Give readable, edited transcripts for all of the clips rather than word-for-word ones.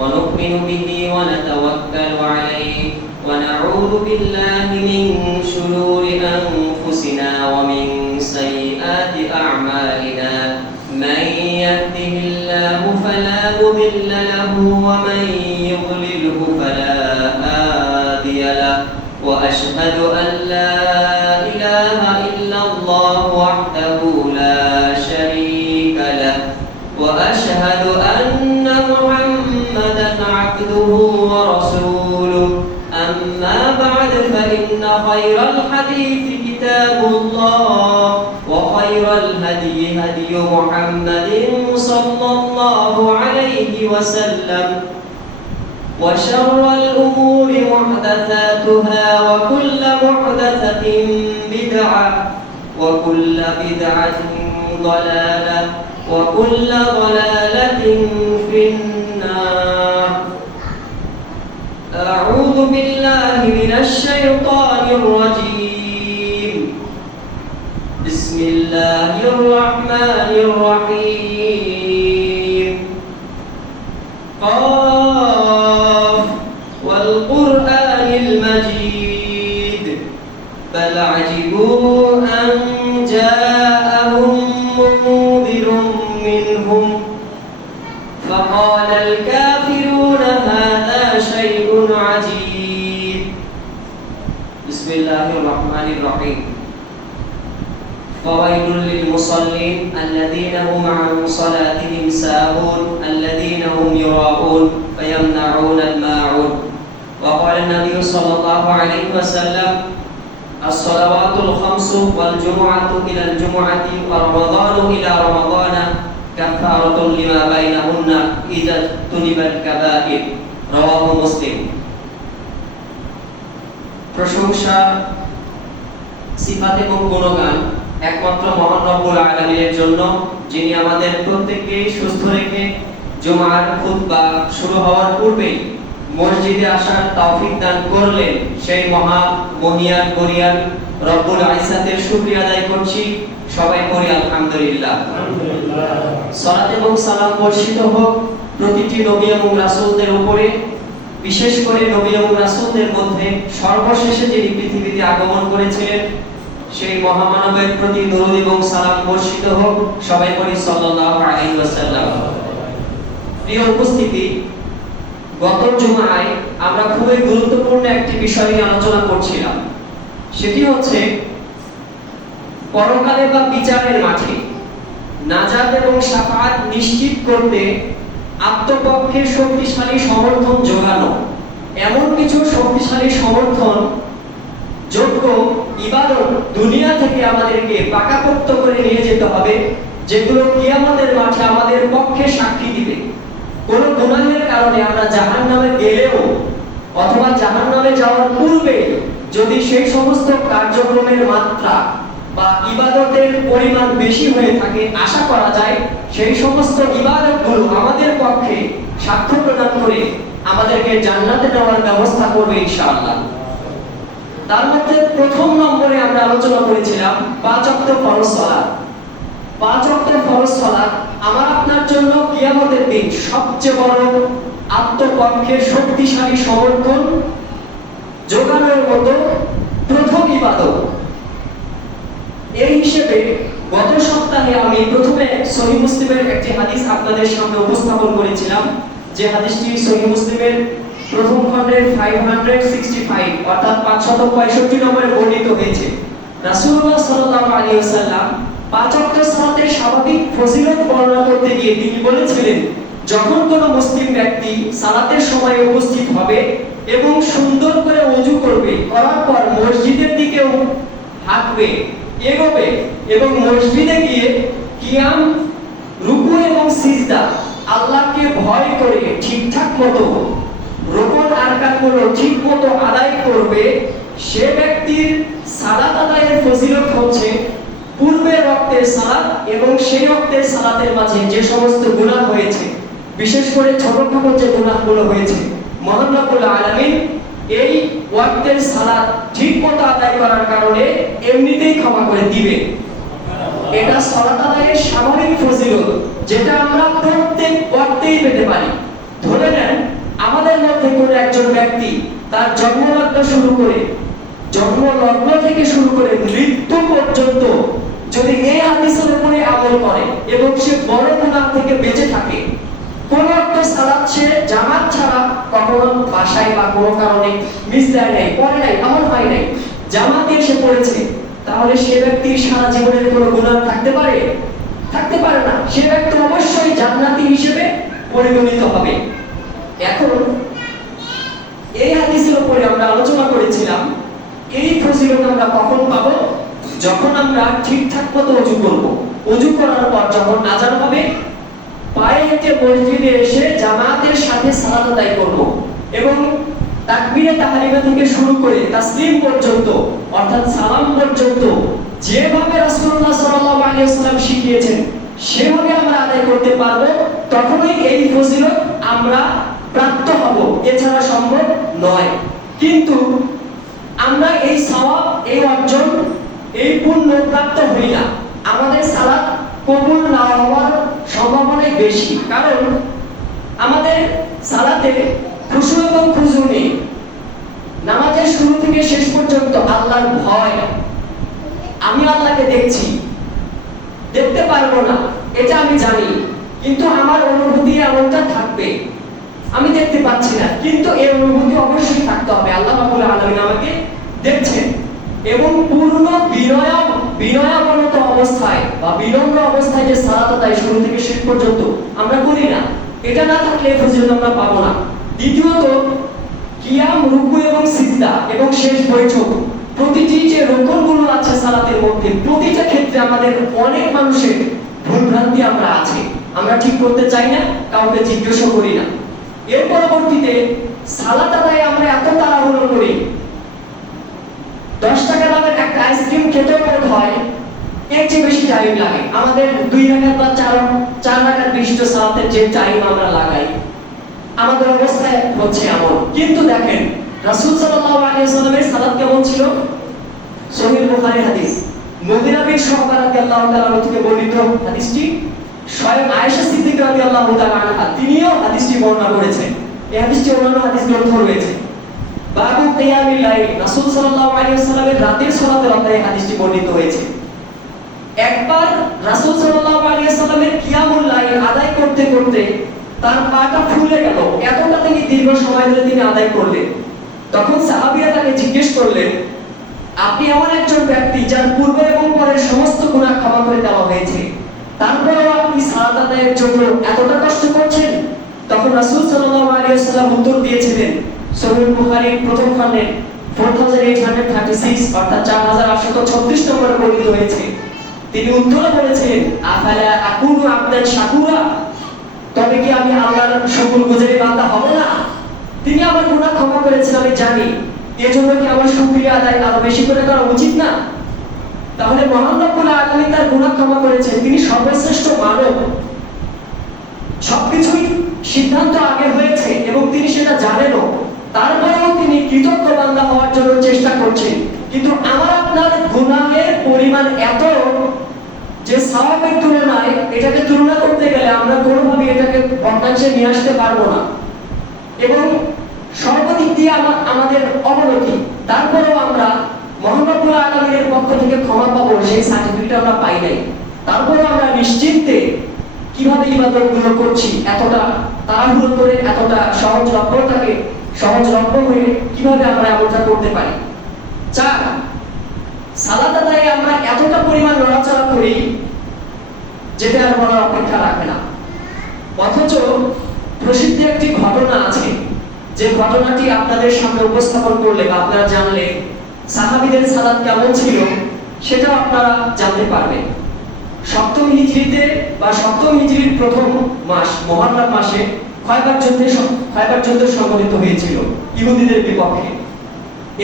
ونؤمن به ونتوكل عليه ونعوذ بالله من شرور أنفسنا ومن سيئات أعمالنا من يهده الله فلا مضل له ومن يضلله فلا هادي له وأشهد أن لا إله إلا الله وحده لا شريك له وأشهد أن محمدا عبده ورسوله أما بعد فإن خير الحديث كتاب الله وخير الهدي هدي محمد صلى الله عليه وسلم وشر الأمور محدثاتها وكل محدثة بدعة وكل بدعة ضلالة وكل ضلالة في النار. أعوذ بالله من الشيطان الرجيم. بسم الله الرحمن الرحيم. قاف والقرآن المجيد بل عجبوا أن جاءهم منذر منهم فقال الكافرون هذا شيء عجيب. بسم الله الرحمن الرحيم. فويل للمصلين الذين هم عن صلاتهم ساهون الذين هم يراءون فيمنعون الماعون. وقال النبي صلى الله عليه وسلم الصلوات الخمس والجمعة إلى الجمعة ورمضان إلى رمضان كفارة لما بينهن إذا اجتنب الكبائر. رواه مسلم. প্রশংসা সিফাত এবং গুণগান একমাত্র মহান রব্বুল আলামিনের জন্য, যিনি আমাদের প্রত্যেককে সুস্থ রেখে জুমার খুতবা শুরু হওয়ার পূর্বেই মসজিদে আসার তৌফিক দান করলেন। সেই মহা মহিয়ান গরিয়ান রব্বুল ইজ্জতের শুকরিয়া আদায় করছি। সবাই পড়ি আলহামদুলিল্লাহ। সালাত এবং সালাম বর্ষিত হোক প্রতিটি নবী এবং রাসূলদের উপরে, বিশেষ করে নবী এবং রাসূলদের মধ্যে সর্বশেষে যিনি পৃথিবীতে আগমন করেছিলেন সেই মহামানবের প্রতি দরুদ এবং সালাম বর্ষিত হোক। সবাই পড়ি সাল্লাল্লাহু আলাইহি ওয়াসাল্লাম। প্রিয় উপস্থিতি, গত জুমায় আমরা খুবই গুরুত্বপূর্ণ একটি বিষয় নিয়ে আলোচনা করছিলাম। সেটি হচ্ছে পরকালে বা বিচারের মাঠে নাজাত এবং শাফাআত নিশ্চিত করতে আত্মপক্ষে শক্তিশালী সমর্থন জোগানো, এমন কিছু শক্তিশালী সমর্থন যোগ্য ইবাদত দুনিয়া থেকে আমাদেরকে পাকাপোক্ত করে নিয়ে যেতে হবে, যেগুলো কিয়ামতের মাঠে আমাদের পক্ষে সাক্ষী দিবে। কোন গুনাহের কারণে আমরা জাহান্নামে গেলেও অথবা জাহান্নামে যাওয়ার পূর্বে যদি সেই সমস্ত কার্যক্রমের মাত্রা বা ইবাদতের পরিমাণ বেশি হয়ে থাকে, আশা করা যায় সেই সমস্ত ইবাদতগুলো আমাদের পক্ষে সাক্ষ্য প্রদান করে আমাদেরকে জান্নাতে নেওয়ার ব্যবস্থা করবে ইনশাআল্লাহ। তার মধ্যে প্রথম নম্বরে আমরা আলোচনা করেছিলাম 5 ওয়াক্ত ফরজ সালাত। 5 ওয়াক্ত ফরজ সালাত আমার আপনার জন্য কিয়ামতের দিন সবচেয়ে বড় আত্মপক্ষে শক্তিশালী সমর্থন জোগানোর মতো প্রথম ইবাদত। এই হিসেবে গত সপ্তাহে আমি প্রথমে সহিহ মুসলিমের একটি হাদিস আপনাদের সামনে উপস্থাপন করেছিলাম, যে হাদিসটি সহিহ মুসলিমের প্রথম খণ্ডের 565 অর্থাৎ 565 নম্বরে বর্ণিত হয়েছে। রাসূলুল্লাহ সাল্লাল্লাহু আলাইহি ওয়াসাল্লাম 5 ওয়াক্ত সালাতের স্বাভাবিক ফজিলত বর্ণনা করতে গিয়ে তিনি বলেছিলেন, যখন কোনো মুসলিম ব্যক্তি সালাতের সময় উপস্থিত হবে এবং সুন্দর করে ওযু করবে, করার পর মসজিদের দিকে হাঁটবে, এগোবে এবং মসজিদে গিয়ে কিয়াম, রুকু এবং সিজদা আল্লাহকে ভয় করে ঠিকঠাক মতো রুকুন আরকানগুলো ঠিকমতো আদায় করবে, সে ব্যক্তির সালাত আদায়ের ফজিলত হচ্ছে পূর্বের ওয়াক্তের সালাত এবং সেই ওয়াক্তের সালাতের মাঝে যে সমস্ত গুনাহ হয়েছে, বিশেষ করে ছোটখাটো যে গুনাহগুলো হয়েছে, মহান রব্বুল আলামিন এই ওয়াক্তের সালাত ঠিকমতো আদায় করার কারণে এমনিতেই ক্ষমা করে দিবে। এটা সালাত আদায়ের স্বাভাবিক ফজিলত, যেটা আমরা প্রত্যেক ওয়াক্তেই পেতে পারি। ধরে নেন কোনো একজন ব্যক্তি তার জন্মলগ্ন থেকে শুরু করে মৃত্যু পর্যন্ত যদি এই হাদিসের উপরে আমল করে এবং সে বড় গুনাহ থেকে বেঁচে থাকে, কোন একটা সালাত সে জামাত ছাড়া কখনো বাসায় বা কোনো কারণে মিস দেয় নাই, পড়ে নাই, আমল হয় নাই, জামাতে এসে পড়েছে, তাহলে সে ব্যক্তির সারা জীবনের কোনো গুনাহ থাকতে পারে? থাকতে পারে না। সে ব্যক্তি অবশ্যই জান্নাতি হিসেবে পরিগণিত হবে। এখন এই হাদিসের উপরে আমরা আলোচনা করেছিলাম, এই ফজিলত আমরা কখন পাবো? যখন আমরা ঠিকঠাক মতো ওযু করব। ওযু করার পর যখন আযান হবে, পায়ে হেঁটে মসজিদে এসে জামাতের সাথে সালাত আদায় করব এবং তাকবীরে তাহরিমা থেকে শুরু করে তাসলিম পর্যন্ত, অর্থাৎ সালাম পর্যন্ত যেভাবে রাসূলুল্লাহ সাল্লাল্লাহু আলাইহি ওয়াসাল্লাম শিখিয়েছেন সেভাবে আমরা আদায় করতে পারবো, তখনই এই ফজিলত আমরা প্রাপ্ত হব, এছাড়া সম্ভব নয়। কিন্তু আমরা এই সওয়াব, এই অর্জন, এই পুণ্য প্রাপ্ত হই না, আমাদের সালাত কবুল না হওয়ার সম্ভাবনাই বেশি। কারণ আমাদের সালাতে খুশু এবং খুজু নেই। নামাজের শুরু থেকে শেষ পর্যন্ত আল্লাহর ভয়, আমি আল্লাহকে দেখছি, দেখতে পারবো না এটা আমি জানি, কিন্তু আমার অনুভূতি এমনটা থাকবে, আমি দেখতে পাচ্ছি না, কিন্তু এই অনুভূতি অবশ্যই থাকতে হবে আল্লাহ রাব্বুল আলামিন আমাকে দেখছেন। এবং পূর্ণ বিনয়াবনত অবস্থায় বা বিনম্র অবস্থায় যে সালাত আদায় শুরু থেকে শেষ পর্যন্ত আমরা করি না, এটা না থাকলে ফজিলত আমরা পাবো না। দ্বিতীয়ত, কিয়াম, রুকু এবং সিজদা এবং শেষ বৈঠক, প্রতিটি যে রকমগুলো আছে সালাতের মধ্যে, প্রতিটা ক্ষেত্রে আমাদের অনেক মানুষের ভুলভ্রান্তি আমরা আছে, আমরা ঠিক করতে চাই না, কাউকে জিজ্ঞাসা করি না। এর পরবর্তীতে সালাত আদায়ে আমরা এত তাড়াহুড়ো করি, 10 টাকা দামের একটা আইসক্রিম খেতে বোধ হয় এর চেয়ে বেশি টাইম লাগে। আমাদের 2 রাকাত বা 4 রাকাত বিশিষ্ট সালাতের যে টাইম আমরা লাগাই, আমাদের অবস্থা হচ্ছে এমন। কিন্তু দেখেন রাসূল সাল্লাল্লাহু আলাইহি ওয়াসাল্লামের সালাত কেমন ছিল? সহিহ বুখারীর হাদিস, মুগিরা বিন শুবা রাদিয়াল্লাহু তাআলা থেকে বর্ণিত হাদিসটি, স্বয়ং আয়েশা সিদ্দিকা রাদিয়াল্লাহু তাআলা আনহা তিনিও হাদিসটি বর্ণনা করেছেন। এই হাদিসটি অন্যান্য হাদিস গ্রন্থে রয়েছে। বাবু কিয়ামিল লাইল, রাসূল সাল্লাল্লাহু আলাইহি ওয়াসাল্লামের রাতের সালাতের অধ্যায়ে হাদিসটি বর্ণিত হয়েছে। একবার রাসূল সাল্লাল্লাহু আলাইহি ওয়াসাল্লামের কিয়ামুল লাইল আদায় করতে করতে তার পাটা ফুলে গেল, এতটা থেকে দীর্ঘ সময় ধরে তিনি আদায় করলেন। তখন সাহাবীরা তাকে জিজ্ঞেস করলেন, আপনি এমন একজন ব্যক্তি যার পূর্বে এবং পরের সমস্ত গুনাহ ক্ষমা করে দেওয়া হয়েছে, তারপরেও আপনি সালাত আদায়ের জন্য এতটা কষ্ট করছেন? তখন রাসূল সাল্লাল্লাহু আলাইহি ওয়াসাল্লাম উত্তর দিয়েছিলেন, সহিহ বুখারীর প্রথম খণ্ডে 4836 অর্থাৎ 4836 নম্বরে বর্ণিত হয়েছে। তিনি উত্তরে বলেছিলেন, আফালা আকুনু আবদান শাকুরা, তবে কি আমি আল্লাহর শুকরগুজারি বান্দা হব না? তিনি আমার গুনাহ ক্ষমা করেছেন আমি জানি, এজন্য কি আমার শুকরিয়া আদায় আরো বেশি করে করা উচিত না? তাহলে মহান রব্বুল আলামিন তার গুনাহ ক্ষমা করেছেন, তিনি সর্বশ্রেষ্ঠ মানব, সবকিছুই সিদ্ধান্ত আগে হয়েছে এবং তিনি সেটা জানেনও, তারপরেও তিনি কৃতজ্ঞ বান্দা হওয়ার জন্য চেষ্টা করছেন। কিন্তু আমার আপনার গুনাহের পরিমাণ এত যে সওয়াবের তুলনায় এটাকে তুলনা করতে গেলে আমরা কোনোভাবে এটাকে ভগ্নাংশে নিয়ে আসতে পারবো না এবং সর্বদিক দিয়ে আমাদের অবনতি। তারপরেও আমরা মহান রব্বুল আলামিনের পক্ষ থেকে ক্ষমা পাবো, সেই সার্টিফিকেট আমরা পাই নাই। তারপরেও আমরা নিশ্চিন্তে কিভাবে ইবাদতগুলো করছি, এতটা তাড়াহুড়ো করে, এতটা সহজলভ্য হয়ে কিভাবে আমরা এমনটা করতে পারি। 4, সালাত আদায়ে আমরা এতটা পরিমাণ নড়াচড়া করি যেটা আর বলার অপেক্ষা রাখে না। অথচ প্রসিদ্ধ একটি ঘটনা আছে, যে ঘটনাটি আপনাদের সামনে উপস্থাপন করলে বা আপনারা জানলে সাহাবীদের সালাত কেমন ছিল সেটা আপনারা জানতে পারবেন। 7ম হিজরিতে বা 7ম হিজরির প্রথম মাস মুহররম মাসে খয়বার যুদ্ধ সংঘটিত হয়েছিল ইহুদিদের বিপক্ষে।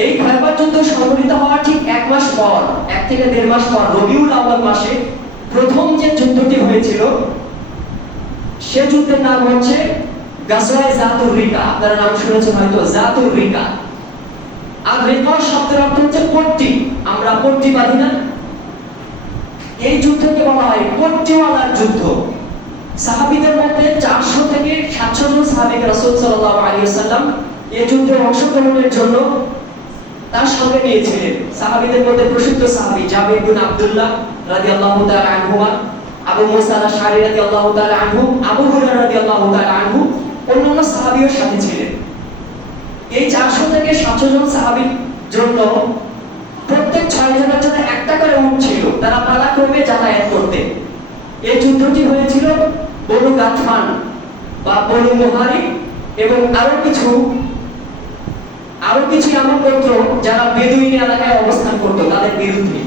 এই খয়বার যুদ্ধ সংঘটিত হওয়ার ঠিক 1 মাস পর, 1 থেকে 1.5 মাস পর রবিউল আউয়াল মাসে প্রথম যে যুদ্ধটি হয়েছিল সে যুদ্ধের নাম হচ্ছে গাজওয়ায়ে জাতুর রিকা। আপনারা নাম শুনেছেন হয়তো, জাতুর রিকা। আর রিকা শব্দের অর্থ হচ্ছে পট্টি, আমরা পট্টি বাঁধি না, এই যুদ্ধকে বলা হয় পট্টিওয়ালার যুদ্ধ। সাহাবীদের মধ্যে 400 থেকে 700 জন সাহাবীকে রাসূল সাল্লাল্লাহু আলাইহি ওয়াসাল্লাম এই যুদ্ধে অংশগ্রহণের জন্য তার সঙ্গে নিয়েছিলেন সাহাবীদের মধ্যে প্রসিদ্ধ সাহাবী জাবির বিন আব্দুল্লাহ রাদিয়াল্লাহু তাআলা আনহু, আবু মুসা আল-আশআরী রাদিয়াল্লাহু তাআলা আনহু, আবু হুরায়রা রাদিয়াল্লাহু তাআলা আনহু, অন্যান্য সাহাবীও সাথে ছিলেন। এই 400 থেকে 700 জন সাহাবীর জন্য প্রত্যেক 6 জনের জন্য একটা করে উট ছিল, তারা পালাক্রমে যাতায়াত করতেন। এই যুদ্ধটি হয়েছিল বনু গাতফান বা বনু মুহারিব এবং আরো কিছু এমন গোত্র যারা বেদুইন এলাকায় অবস্থান করত তাদের বিরুদ্ধে।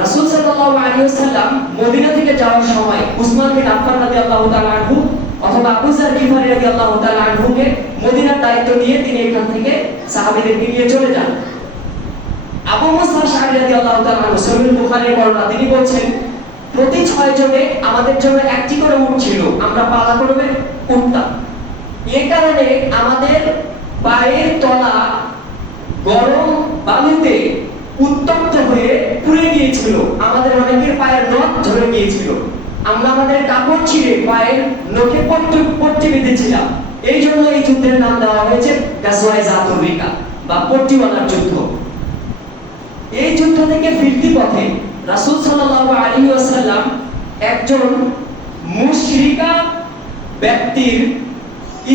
রাসূল সাল্লাল্লাহু আলাইহি ওয়াসাল্লাম মদিনা থেকে যাওয়ার সময় উসমান বিন আফফান রাদিয়াল্লাহু তাআলা আনহু অথবা আবু যার গিফারী রাদিয়াল্লাহু তাআলা আনহুকে মদিনার দায়িত্ব দিয়ে তিনি এখান থেকে সাহাবীদেরকে নিয়ে চলে যান। আবু মুসা আল-আশআরী রাদিয়াল্লাহু তাআলা আনহু সহিহ বুখারীর বর্ণনা, তিনি বলছেন প্রতি 6 জনে আমাদের জন্য একটি করে উট ছিল, আমরা পালা করবে উঠতাম। এই কারণে আমাদের পায়ের তলা গরম বালুতে উত্তপ্ত হয়ে পুড়ে গিয়েছিল, আমাদের অনেকের পায়ের নখ ঝরে গিয়েছিল, আমরা আমাদের কাপড় ছিঁড়ে পায়ের নখে পট্টি বেঁধেছিলাম। এই জন্য এই যুদ্ধের নাম দেওয়া হয়েছে গাজওয়ায়ে যাতুর রিকা বা পট্টিওয়ালার যুদ্ধ। এই যুদ্ধ থেকে ফিরতি পথে রাসূল সাল্লাল্লাহু আলাইহি ওয়াসাল্লাম একজন মুশরিকা ব্যক্তির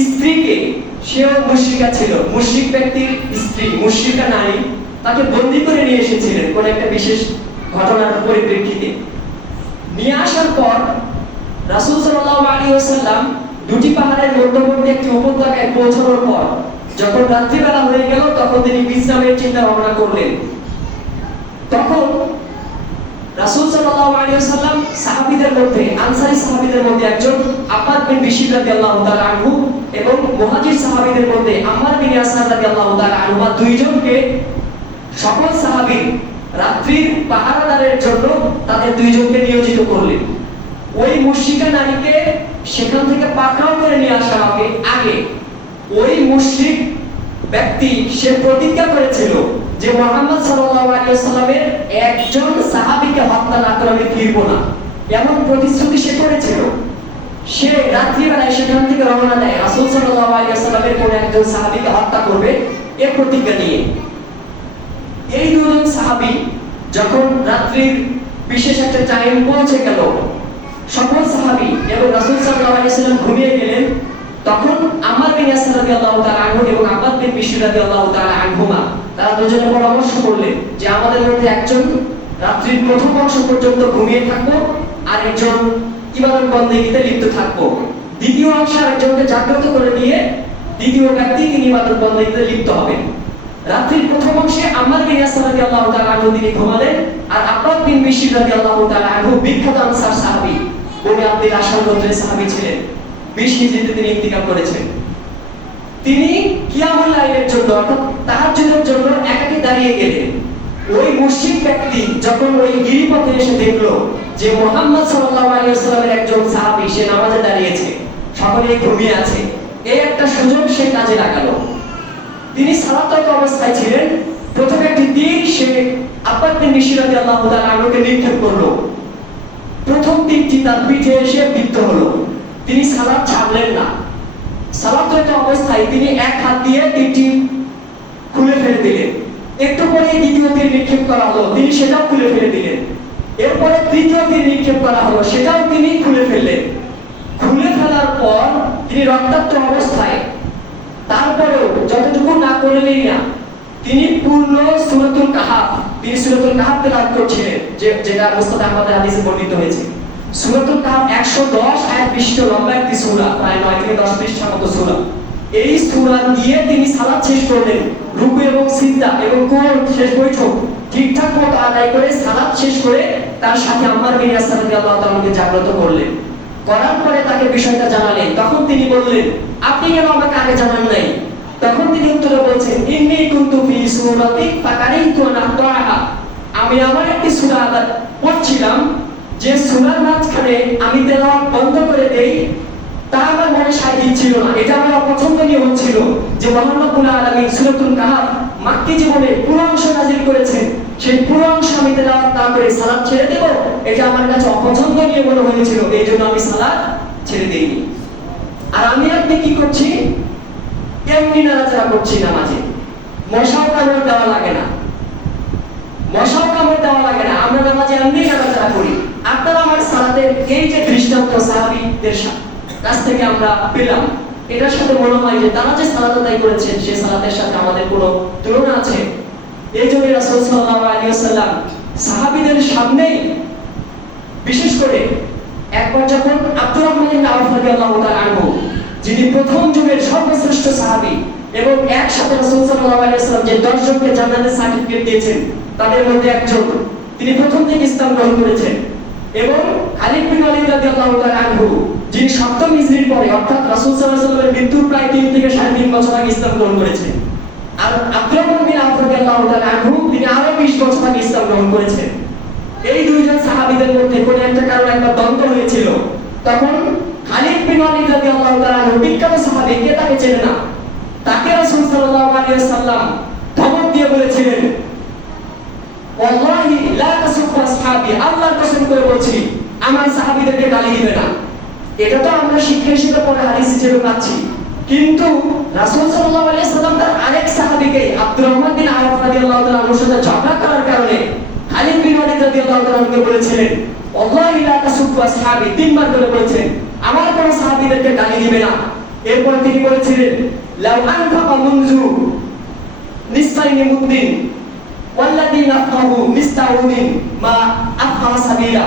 স্ত্রীকে, সেও মুশরিকা ছিল, মুশরিক ব্যক্তির স্ত্রী, মুশরিকা নারী, তাকে বন্দী করে নিয়ে এসেছিলেন কোন একটা বিশেষ ঘটনার পরিপ্রেক্ষিতে। নিয়ে আসার পর রাসূল সাল্লাল্লাহু আলাইহি ওয়াসাল্লাম দুটি পাহাড়ের মধ্যবর্তী একটি উপত্যকায় পৌঁছানোর পর যখন রাত্রিবেলা হয়ে গেল তখন তিনি বিশ্রামের চিন্তা ভাবনা করলেন। তখন রাসূল সাল্লাল্লাহু আলাইহি ওয়াসাল্লাম সাহাবীদের মধ্যে, আনসারী সাহাবীদের মধ্যে একজন আব্বাদ বিন বিশর রাদিয়াল্লাহু তাআলা আনহু এবং মুহাজির সাহাবীদের মধ্যে আম্মার বিন ইয়াসার রাদিয়াল্লাহু তাআলা আনহু দুইজনকে সকল সাহাবী রাত্রির পাহারাদারের জন্য তাদের দুইজনকে নিয়োজিত করলেন। ওই মুশরিকা নারীকে সেখান থেকে পাকড়াও করে নিয়ে আসার আগে ওই মুশরিক ব্যক্তি সে প্রতিজ্ঞা করেছিল যে মুহাম্মদ সাল্লাল্লাহু আলাইহি ওয়াসাল্লামের একজন সাহাবীকে হত্যা না করে আমি ফিরব না, এমন প্রতিশ্রুতি সে করেছিল। সে রাত্রিবেলায় সেখান থেকে রওনা দেয় রাসূল সাল্লাল্লাহু আলাইহি ওয়াসাল্লামের কোন একজন সাহাবীকে হত্যা করবে এই প্রতিজ্ঞা নিয়ে। এই দুজন সাহাবী যখন রাত্রির বিশেষ একটা টাইম পৌঁছে গেল, সকল সাহাবী এবং রাসূল সাল্লাল্লাহু আলাইহি ওয়াসাল্লাম ঘুমিয়ে গেলেন, তখন আম্মার বিন ইয়াসির রাদিয়াল্লাহু তাআলা আনহু এবং আব্বাদ বিন বিশর রাদিয়াল্লাহু তাআলা আনহুমা তারা দুজনে পরামর্শ করলেন যে আমাদের মধ্যে একজন রাত্রির প্রথম অংশ পর্যন্ত ঘুমিয়ে থাকবো আর একজন ইবাদত বন্দেগীতে লিপ্ত থাকবো, দ্বিতীয় অংশে আরেকজনকে জাগ্রত করে দিয়ে দ্বিতীয় ব্যক্তি তিনি ইবাদত বন্দেগীতে লিপ্ত হবেন। রাত্রির প্রথম অংশে আম্মার বিন ইয়াসির রাদিয়াল্লাহু তাআলা আনহু তিনি ঘুমালেন আর আব্বাদ বিন বিশর রাদিয়াল্লাহু তাআলা আনহু বিখ্যাত আনসার সাহাবী বনি আব্দুল আশহার গোত্রের সাহাবী ছিলেন, 20 হিজরিতে তিনি ইন্তিকাল করেছেন। তিনি কিয়ামুল লাইলের জন্য অর্থাৎ তাহাজ্জুদের জন্য একাকী দাঁড়িয়ে গেলেন। ওই মুশরিক ব্যক্তি যখন ওই গিরিপথে এসে দেখলো যে মুহাম্মদ সাল্লাল্লাহু আলাইহি ওয়াসাল্লামের একজন সাহাবী সে নামাজে দাঁড়িয়েছে, সকলেই ঘুমিয়ে আছে, এই একটা সুযোগ সে কাজে লাগালো। তিনি সালাতরত অবস্থায় ছিলেন, প্রথমে একটি তীর সে আব্বাদ বিন বিশর রাদিয়াল্লাহু তাআলা আনহুকে নিক্ষেপ করলো। প্রথম তীরটি তার পিঠে এসে বিদ্ধ হলো। তিনি সালাত ছাড়লেন না, সালাতরত অবস্থায় তিনি এক হাত দিয়ে তীরটি খুলে ফেলে দিলেন। একটু পরে দ্বিতীয় তীর নিক্ষেপ করা হলো, তিনি সেটাও খুলে ফেলে দিলেন। এরপরে তৃতীয় তীর নিক্ষেপ করা হলো, সেটাও তিনি খুলে ফেললেন। খুলে ফেলার পর তিনি রক্তাক্ত অবস্থায়, তারপরেও যতটুকু না করলেই না, তিনি পূর্ণ সূরাতুল কাহাফ, তিনি সূরাতুল কাহাফ তেলাওয়াত করছিলেন, যেটা মুসনাদ আহমদের হাদিসে বর্ণিত হয়েছে। সূরাতুল কাহাফ 110 আয়াত বিশিষ্ট লম্বা একটি সূরা, প্রায় 9 থেকে 10 পৃষ্ঠার মতো সূরা। এই সূরা দিয়ে তিনি সালাত শেষ করলেন, রুকু এবং সিজদা এবং কুনুত শেষ বৈঠক ঠিকঠাক মতো আদায় করে সালাত শেষ করে তার সাথে আম্মার বিন ইয়াসির রাদিয়াল্লাহু তাআলাকে জাগ্রত করলেন। করার পরে তাকে বিষয়টা জানালেন। তখন তিনি বললেন, আপনি কেন আমাকে আগে জানান নাই? তখন তিনি উত্তরে বলছেন, ইন্নী কুনতু ফি সূরাতি ফাকারিতু আন আতরাহা, আমি আমার একটি সূরা পড়ছিলাম, যে সূরার মাঝখানে আমি তেলাওয়াত বন্ধ করে দেই, তা আমার মনে সায় ছিল না, এটা আমার অপছন্দনীয় হচ্ছিল যে মহান রব্বুল আলামিন সূরাতুল কাহাফ মাক্কি জীবনে পুরো অংশ নাযিল করেছেন, সেই পুরো অংশ আমি তেলাওয়াত না করে সালাত ছেড়ে দেব, এটা আমার কাছে অপছন্দনীয় মনে হয়েছিল, এই জন্য আমি সালাত ছেড়ে দেইনি। আর আমি আপনি কি করছি, এমনি নাড়াচাড়া করছি নামাজে, মশাও কামড় দেওয়া লাগে না, মশাও কামড় দেওয়া লাগে না, আমরা নামাজে এমনি নাড়াচাড়া করি। আপনারা আমার সালাতের এই যে দৃষ্টান্ত সাহাবীদের কাছ থেকে আমরা পেলাম, এটার সাথে মনে হয় যে তারা যে সালাত আদায় করেছেন সেই সালাতের সাথে আমাদের কোনো তুলনা আছে? এই জন্য রাসূল সাল্লাল্লাহু আলাইহি ওয়াসাল্লাম সাহাবীদের সামনেই, বিশেষ করে একবার যখন আব্দুর রহমান ইবনে আওফ রাদিয়াল্লাহু তাআলা আনহু, যিনি প্রথম যুগের সর্বশ্রেষ্ঠ সাহাবী এবং একসাথে রাসূল সাল্লাল্লাহু আলাইহি ওয়াসাল্লাম যে 10 জনকে জান্নাতের সার্টিফিকেট দিয়েছেন তাদের মধ্যে একজন, তিনি প্রথম থেকে ইসলাম গ্রহণ করেছেন। এবং খালিদ বিন ওয়ালিদ রাদিয়াল্লাহু তাআলা আনহু, যিনি সপ্তম হিজরির পরে অর্থাৎ রাসূল সাল্লাল্লাহু আলাইহি ওয়াসাল্লামের মৃত্যুর প্রায় 3 থেকে 3.5 বছর আগে ইসলাম গ্রহণ করেছেন। আর আব্দুর রহমান বিন আওফ রাদিয়াল্লাহু তাআলা আনহু, তিনি আরো 20 বছর আগে ইসলাম গ্রহণ করেছেন। এই দুইজন সাহাবীদের মধ্যে কোন একটা কারণে একটা দ্বন্দ্ব হয়েছিল। তখন খালিদ বিন ওয়ালিদ রাদিয়াল্লাহু তাআলা আনহু, বিখ্যাত সাহাবী, কে তাকে চেনে না, তাকে রাসূল সাল্লাল্লাহু আলাইহি ওয়াসাল্লাম ধমক দিয়ে বলেছিলেন, ওয়াল্লাহি লা তাসুব্বু আসহাবি, আল্লাহর কসম করে বলছি আমার সাহাবীদেরকে গালি দিবে না। এটা তো আমরা শিক্ষা হিসেবে পরে হাদিস হিসেবে পাচ্ছি, কিন্তু রাসূল সাল্লাল্লাহু আলাইহি ওয়াসাল্লাম তার আরেক সাহাবীকে আব্দুর রহমান বিন আওফ রাদিয়াল্লাহু তাআলা আনহুর সাথে ঝগড়া করার কারণে খালিদ বিন ওয়ালিদ রাদিয়াল্লাহু তাআলা আনহুকে বলেছিলেন, ওয়াল্লাহি লা তাসুব্বু আসহাবি, তিনবার করে বলেছেন আমার কোন সাহাবীদেরকে গালি দিবে না। এরপর তিনি বলেছিলেন, লাউ আনফাকা মুনজু নিসফাইনি মুদ্দিন ওয়াল্লাযী নাফাহু মিসতাউদিন মা আফহা সাবিলা,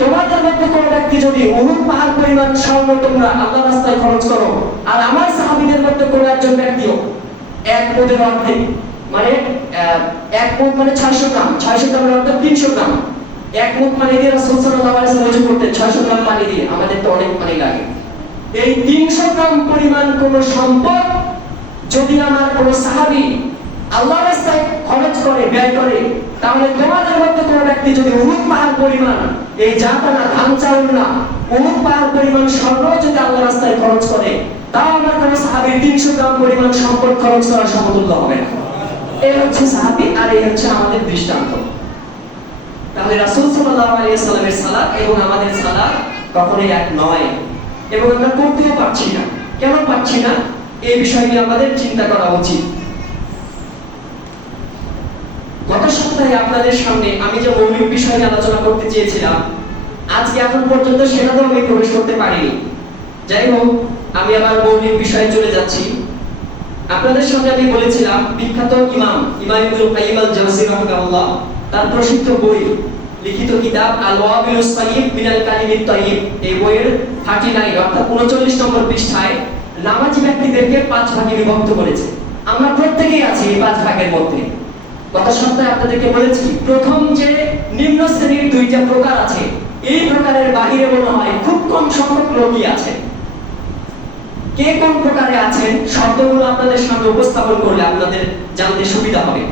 তোমাদের মধ্যে কোন ব্যক্তি যদি উহুদ পাহাড় পরিমাণ স্বর্ণ তোমরা আল্লাহর রাস্তায় খরচ করো, আর আমার সাহাবীদের মধ্যে কোন একজন ব্যক্তিও এক মুদের অর্ধেক, মানে এক মুদ মানে 600 গ্রাম, 600 গ্রামের অর্থ 300 গ্রাম, এক মুদ পানি দিয়ে রাসূল সাল্লাল্লাহু আলাইহি ওয়াসাল্লাম ওযু করতেন 600 গ্রাম পানি দিয়ে, আমাদের তো অনেক পানি লাগে। এই 300 গ্রাম পরিমাণ কোন সম্পদ যদি আমার কোন সাহাবী আল্লাহর রাস্তায় খরচ করে, ব্যয় করে, তাহলে তোমাদের মধ্যে কোন ব্যক্তি যদি উহুদ পাহাড় পরিমাণ, এই জাতা না, ধান চাউল না, উহুদ পাহাড় পরিমাণ স্বর্ণ যদি আল্লাহর রাস্তায় খরচ করে, তাও আমার কোন সাহাবীর 300 গ্রাম পরিমাণ সম্পদ খরচ করার সমতুল্য হবে না। এই হচ্ছে সাহাবী, আর এই হচ্ছে আমাদের দৃষ্টান্ত। তাহলে রাসূল সাল্লাল্লাহু আলাইহি ওয়াসাল্লামের সালাত এবং আমাদের সালাত কখনোই এক নয়, এবং আমরা করতেও পারছি না। কেন পারছি না, এই বিষয় নিয়ে আমাদের চিন্তা করা উচিত। গত সপ্তাহে আপনাদের সামনে আমি যে মৌলিক বিষয় নিয়ে আলোচনা করতে চেয়েছিলাম, আজকে এখন পর্যন্ত সেটাতেও আমি প্রবেশ করতে পারিনি। যাই হোক, আমি আবার মৌলিক বিষয়ে চলে যাচ্ছি। আপনাদের সামনে আমি বলেছিলাম বিখ্যাত ইমাম ইবনুল কাইয়িম আল জাওযী রাহিমাহুল্লাহ তার প্রসিদ্ধ বই লিখিত কিতাব আল ওয়াবিলুস সাইয়্যিব মিনাল কালিমিত তাইয়্যিব, এই বইয়ের 39 অর্থাৎ 39 নম্বর পৃষ্ঠায় নামাজি ব্যক্তিদেরকে 5 ভাগে বিভক্ত করেছে। আমরা প্রত্যেকেই আছি এই 5 ভাগের মধ্যে। গত সপ্তাহে আপনাদেরকে বলেছি প্রথম যে নিম্ন শ্রেণীর 2টা প্রকার আছে, এই প্রকারের বাহিরে মনে হয় খুব কম সংখ্যক লোকই আছে। কে কোন প্রকারে আছেন শব্দগুলো আপনাদের সামনে উপস্থাপন করলে আপনাদের জানতে সুবিধা হবে।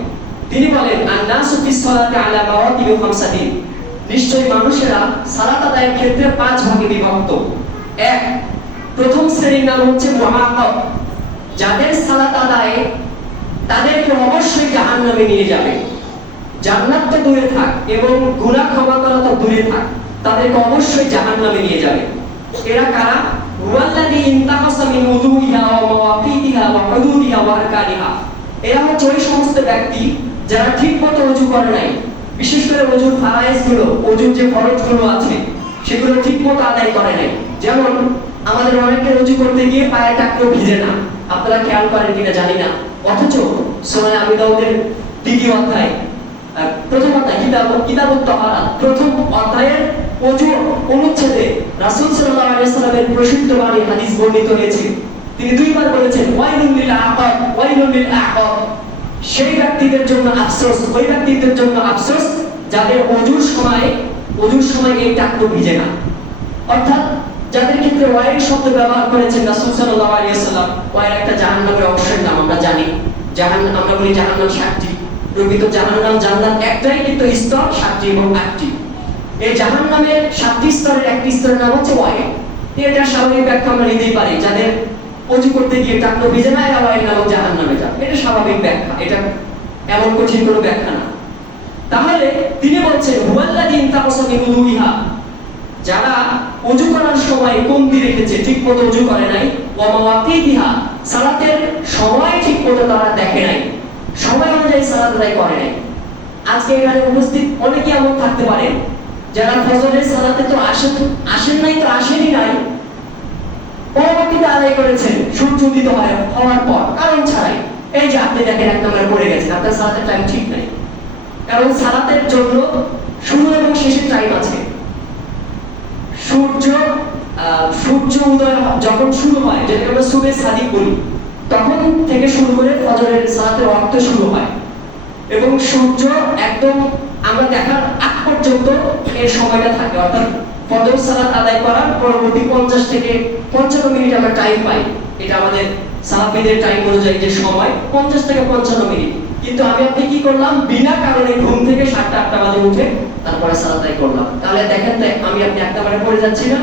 তিনি বলেন, আন-নাসু ফিস সালাতি আলা মাওয়াতিবি খামসাতিন, নিশ্চয়ই মানুষেরা সালাত আদায়ের ক্ষেত্রে 5 ভাগে বিভক্ত। এক, প্রথম শ্রেণীর নাম হচ্ছে মুআক্কাব, যাদের সালাত আদায়ে তাদেরকে অবশ্যই জাহান্নামে নিয়ে যাবে। জান্নাত তো দূরে থাক এবং গুনাহ ক্ষমা করা তো দূরে থাক, তাদেরকে অবশ্যই জাহান্নামে নিয়ে যাবে। এরা কারা? হুয়াল্লাযী ইনতাকাসা মিন উযুইহা ওয়া মাওয়াকিতিহা ওয়া হুদুদিহা ওয়া আরকানিহা, এরা হচ্ছে ওই সমস্ত ব্যক্তি যারা ঠিকমতো ওযু করে নাই, বিশেষ করে ওযুর ফারায়েজগুলো, ওযুর যে ফরজগুলো আছে সেগুলো ঠিকমতো আদায় করে নাই। যেমন আমাদের অনেকের ওযু করতে গিয়ে পায়ের টাকলো ভিজে না, আপনারা খেয়াল করেন কিনা জানি না, অথচ সূরা আবু দাউদের 2য় অধ্যায়, প্রথম অধ্যায় কিতাবুত তাহারা, প্রথম অধ্যায়ের ওযু অনুচ্ছেদে রাসূল সাল্লাল্লাহু আলাইহি ওয়াসাল্লামের প্রসিদ্ধ বাণী হাদিস বর্ণিত হয়েছে। তিনি 2 বার বলেছেন, ওয়াইলুল লিল আকাব, ওয়াইলুল লিল আকাব, সেই ব্যক্তিদের জন্য আফসোস, ওই ব্যক্তিদের জন্য আফসোস যাদের ওযুর সময় এই টাকলো ভিজে না। অর্থাৎ যাদের ক্ষেত্রে ওয়াইল শব্দ ব্যবহার করেছেন রাসূল সাল্লাল্লাহু আলাইহি ওয়াসাল্লাম, ওয়াইল একটা জাহান্নামের অংশের নাম। আমরা জানি আমরা বলি জাহান্নাম 7টি, প্রকৃত জাহান্নাম জান্নাত একটাই, কিন্তু স্তর 7টি এবং 8টি। এই জাহান্নামের 7টি স্তরের একটি স্তরের নাম হচ্ছে ওয়াইল। এটা স্বাভাবিক ব্যাখ্যা আমরা নিতেই পারি, যাদের ওযু করতে গিয়ে টাকলো ভিজে না, এরা ওয়াইল নামক জাহান্নামে যাবে। এটা স্বাভাবিক ব্যাখ্যা, এটা এমন কঠিন কোনো ব্যাখ্যা না। তাহলে তিনি বলছেন, হুয়াল্লাযী ইনতাকাসা মিন উযুইহা, যারা ওযু করার সময় কমতি রেখেছে, ঠিকমতো ওযু করে নাই, ওয়া মাওয়াকিতিহা সালাতের সময় ঠিকমতো তারা দেখে নাই, সময় অনুযায়ী সালাত আদায় করে নাই। আজকে এখানে উপস্থিত অনেকেই এমন থাকতে পারে যারা ফজরের সালাতে তো আসেন নাই, তো আসেনই নাই, পরবর্তীতে আদায় করেছেন সূর্য উদিত হওয়ার পর কারণ ছাড়াই। এই যে আপনি দেখেন এক নম্বরে পড়ে গেছেন, আপনার সালাতের টাইম ঠিক নাই। কারণ সালাতের জন্য শুরু এবং শেষের টাইম আছে। সূর্য উদয় যখন শুরু হয়, যেটাকে আমরা সুবে সাদিক বলি, তখন থেকে শুরু করে ফজরের সালাতের ওয়াক্ত শুরু হয় এবং সূর্য একদম আমরা দেখার আগ পর্যন্ত এর সময়টা থাকে। অর্থাৎ ফজর সালাত আদায় করার পরবর্তী 50 থেকে 55 মিনিট আমরা টাইম পাই। এটা আমাদের সালাফিদের টাইম অনুযায়ী যে সময় 50 থেকে 55 মিনিট। কিন্তু আমি আপনি কি করলাম, বিনা কারণে ঘুম থেকে 7টা-8টা বাজে উঠে তারপরে সালাত আদায় করলাম। তাহলে দেখেন তো আমি আপনি একবারে পড়ে যাচ্ছি না,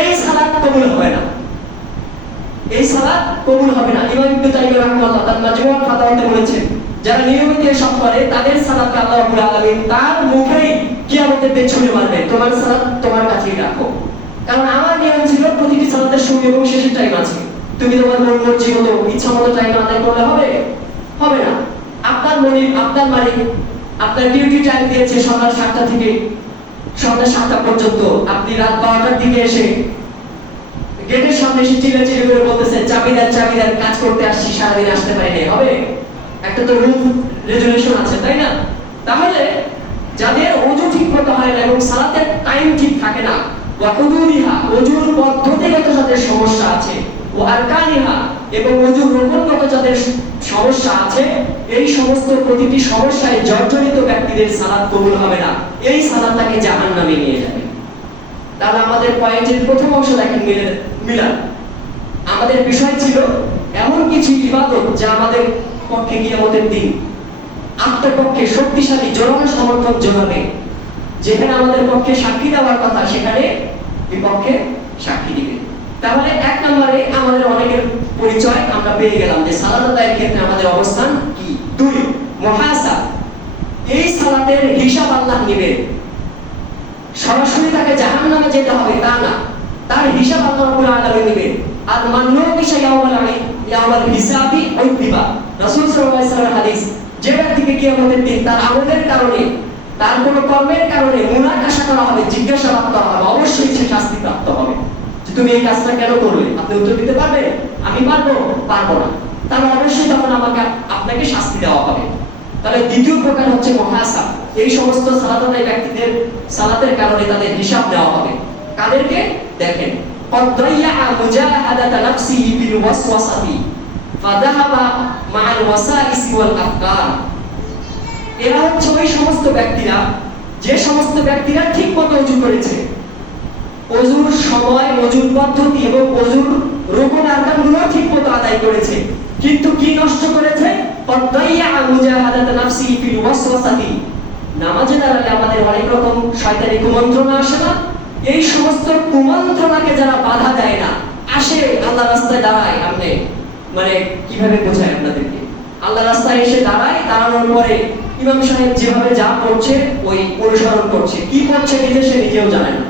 এই সালাত কবুল হবে না, এই সালাত কবুল হবে না। ইমাম ইবনে তাইমিয়া রাহিমাহুল্লাহ তার মাজমুউল ফাতাওয়াতে বলেছেন, যারা নিয়মিত এসব করে তাদের সালাতকে আল্লাহ রাব্বুল আলামিন তার মুখেই কিয়ামতের দিন ছুঁড়ে মারবে, তোমার সালাত তোমার কাছেই রাখো। কারণ আমার নিয়ম ছিল প্রতিটি সালাতের শুরু এবং শেষের টাইম আছে। তুমি তোমার মন মর্জি মতো ইচ্ছা মতো টাইম আদায় করলে হবে? হবে না। আপনার আপনার মালিক আপনার ডিউটি টাইম দিয়েছে সকাল 7টা থেকে সন্ধ্যা 7টা পর্যন্ত, আপনি রাত 12টার দিকে এসে গেটের সামনে এসে চিল্লাচিল্লি করে বলতেছেন, চাবি দেন, কাজ করতে আসছি, সারাদিন আসতে পারিনি, হবে? একটা তো রুল রেজুলেশন আছে, তাই না? তাহলে যাদের ওযু ঠিকমতো হয় না এবং সালাতের টাইম ঠিক থাকে না, ওয়া হুদুদিহা ওযুর পদ্ধতিগত যাদের সমস্যা আছে, ওয়া আরকানিহা এবং ওযুর রুকনগত যাদের সমস্যা আছে, এই সমস্ত প্রতিটি সমস্যায় জর্জরিত ব্যক্তিদের সালাত কবুল হবে না, এই সালাত তাকে জাহান্নামে নিয়ে যাবে। তাহলে আমাদের পয়েন্টের প্রথম অংশ দেখেন মিলান। আমাদের বিষয় ছিল এমন কিছু ইবাদত যা আমাদের পক্ষে কিয়ামতের দিন আত্মপক্ষে শক্তিশালী জোরালো সমর্থন জোগাবে। যেখানে আমাদের পক্ষে সাক্ষী দেওয়ার কথা, সেখানে বিপক্ষে সাক্ষী দিবে। তাহলে এক নম্বরে আমাদের অনেকের পরিচয় আমরা পেয়ে গেলাম যে সালাত আদায়ের ক্ষেত্রে আমাদের অবস্থান কি। 2 মুহাসাব, এই সালাতের হিসাব আল্লাহ নেবেন। সরাসরি তাকে জাহান্নামে যেতে হবে তা না, তার হিসাব আল্লাহ রাব্বুল আলামিন নেবেন। আর মান্নুবিশা ইয়াউমাল হিসাবি উযিবা, রাসূল সাল্লাল্লাহু আলাইহি ওয়াসাল্লামের হাদিস, যে ব্যক্তিকে কিয়ামতের দিন তার আমলের কারণে, তার কোনো কর্মের কারণে মুনাকাশা করা হবে, জিজ্ঞাসাবাদ করা হবে, অবশ্যই সে শাস্তি প্রাপ্ত হবে। যে তুমি এই কাজটা কেন করলে, আপনি উত্তর দিতে পারবেন? আমি পারবো না। তাহলে অবশ্যই তখন আপনাকে শাস্তি দেওয়া হবে। তাহলে দ্বিতীয় প্রকার হচ্ছে মুহাসাব। এই সমস্ত সালাতদায়ী ব্যক্তিদের সালাতের কারণে তাদের হিসাব দেওয়া হবে। কাদেরকে? দেখেন, কদ্দাইয়া মুজাহাদাতা নাফসিহি বিল ওয়াসওয়াসাতি ফাযাহাবা মা'আল ওয়াসাইসি ওয়াল আফকার। এরা হচ্ছে ওই সমস্ত ব্যক্তিরা, যে সমস্ত ব্যক্তিরা ঠিকমতো ওযু করেছে, ওযুর সময়, ওযুর পদ্ধতি এবং ওযুর রুকুন আরকানগুলো ঠিকমতো আদায় করেছে, কিন্তু কি নষ্ট করেছে? কদ্দাইয়া মুজাহাদাতা নাফসিহি বিল ওয়াসওয়াসাতি। নামাজে দাঁড়ালে আমাদের অনেক রকম শয়তানি কুমন্ত্রণা আসে না? এই সমস্ত কুমন্ত্রণাকে যারা বাধা দেয় না, আসে আল্লাহর রাস্তায় দাঁড়ায়, আপনি মানে কিভাবে বোঝায় আপনাদেরকে? আল্লাহর রাস্তায় এসে দাঁড়ায়, দাঁড়ানোর পরে ইমাম সাহেব যেভাবে যা করছে ওই অনুসরণ করছে, কি করছে সে নিজেও জানে না।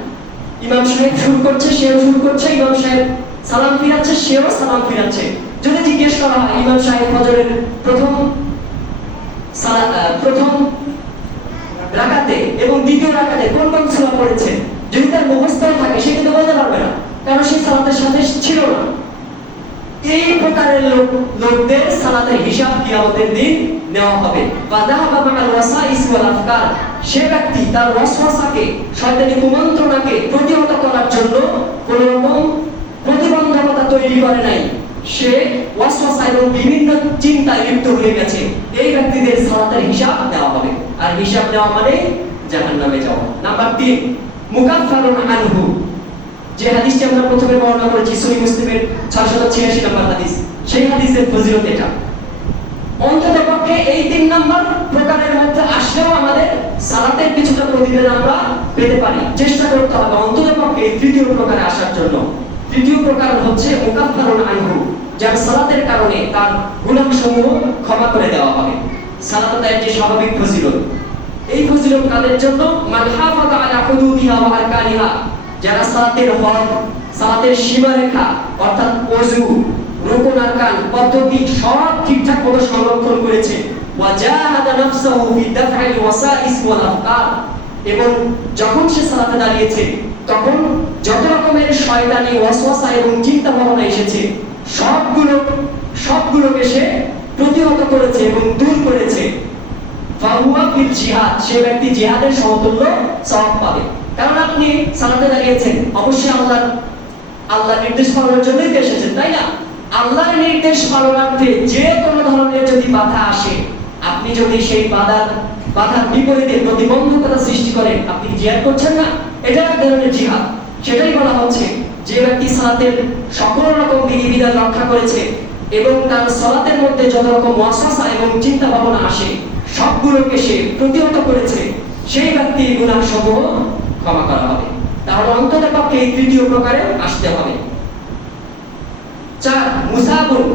ইমাম সাহেব শুরু করছে, সেও শুরু করছে, ইমাম সাহেব সালাম ফিরাচ্ছে, সেও সালাম ফিরাচ্ছে। যদি জিজ্ঞেস করা হয় ইমাম সাহেব ফজরের প্রথম রাকাতে এবং দ্বিতীয় রাকাতে কোন কোন সূরা পড়েছেন, যদি তার মুখস্থ থাকে সে কিন্তু বলতে পারবে না, কারণ সে সালাতের সাথে ছিল না। এই প্রকারের লোকদের সালাতের হিসাব কিয়ামতের দিন নেওয়া হবে। ফাযাহাবা মা'আল ওয়াসাইস ওয়াল আফকার, সে ব্যক্তি তার ওয়াসওয়াসাকে, শয়তানি কুমন্ত্রণাকে প্রতিহত করার জন্য কোন রকম প্রতিবন্ধকতা তৈরি করে নাই, সে ওয়াসওয়াসা এবং বিভিন্ন চিন্তায় লিপ্ত হয়ে গেছে, এই ব্যক্তিদের সালাতের হিসাব নেওয়া হবে। আর হিসাব নেওয়া মানে জাহান্নামে যাওয়া। নাম্বার 3 মুকাফফারুন আনহু, যে হাদিসটি আমরা প্রথমে বর্ণনা করেছি সহিহ মুসলিমের 686 নম্বর হাদিস, সেই হাদিসের ফজিলত এটা। অন্ততপক্ষে এই 3 নম্বর প্রকারের মধ্যে আসলেও আমাদের সালাতের কিছুটা প্রতিদান আমরা পেতে পারি, চেষ্টা করতে হবে অন্ততপক্ষে এই তৃতীয় প্রকারে আসার জন্য। তৃতীয় প্রকার হচ্ছে মুকাফফারুন আনহু, যার সালাতের কারণে তার গুনাহসমূহ ক্ষমা করে দেওয়া হবে। সালাত আদায়ের যে স্বাভাবিক ফজিলত, এই ফজিলত কাদের জন্য? মান হাফাযা আলা হুদুদিহা ওয়া আরকানিহা, যারা সালাতের হক, সালাতের সীমারেখা অর্থাৎ ওযু, রুকুন আরকান, পদ্ধতি সব ঠিকঠাক মতো সংরক্ষণ করেছে। ওয়া জাহাদা নাফসাহু ফি দাফ'আল ওয়াসাইস ওয়াল আফকার, এবং যখন সে সালাতে দাঁড়িয়েছে তখন যত রকমের শয়তানি ওয়াসওয়াসা এবং চিন্তা ভাবনা এসেছে সবগুলোকে সে প্রতিহত করেছে এবং দূর করেছে। ফাহুয়া ফিল জিহাদ, সে ব্যক্তি জিহাদের সমতুল্য সওয়াব পাবে। কারণ আপনি সালাতে দাঁড়িয়েছেন, অবশ্যই আল্লাহর নির্দেশ পালনের জন্যই তো এসেছেন, তাই না? আল্লাহর নির্দেশ পালনার্থে যে কোনো ধরনের যদি বাধা আসে, আপনি যদি সেই বাধার বিপরীতে প্রতিবন্ধকতা সৃষ্টি করেন, আপনি জিহাদ করছেন না, এটা এক ধরনের জিহাদ। সেটাই বলা হচ্ছে যে ব্যক্তি সালাতের সকল রকম বিধিবিধান রক্ষা করেছে এবং তার সালাতের মধ্যে যত রকম ওয়াসওয়াসা এবং চিন্তা ভাবনা আসে সবগুলোকে সে প্রতিহত করেছে, সেই ব্যক্তির গুনাহ সমূহ ক্ষমা করা হবে। তাহলে অন্ততপক্ষে এই তৃতীয় প্রকারে আসতে হবে। 4 মুসাবুন,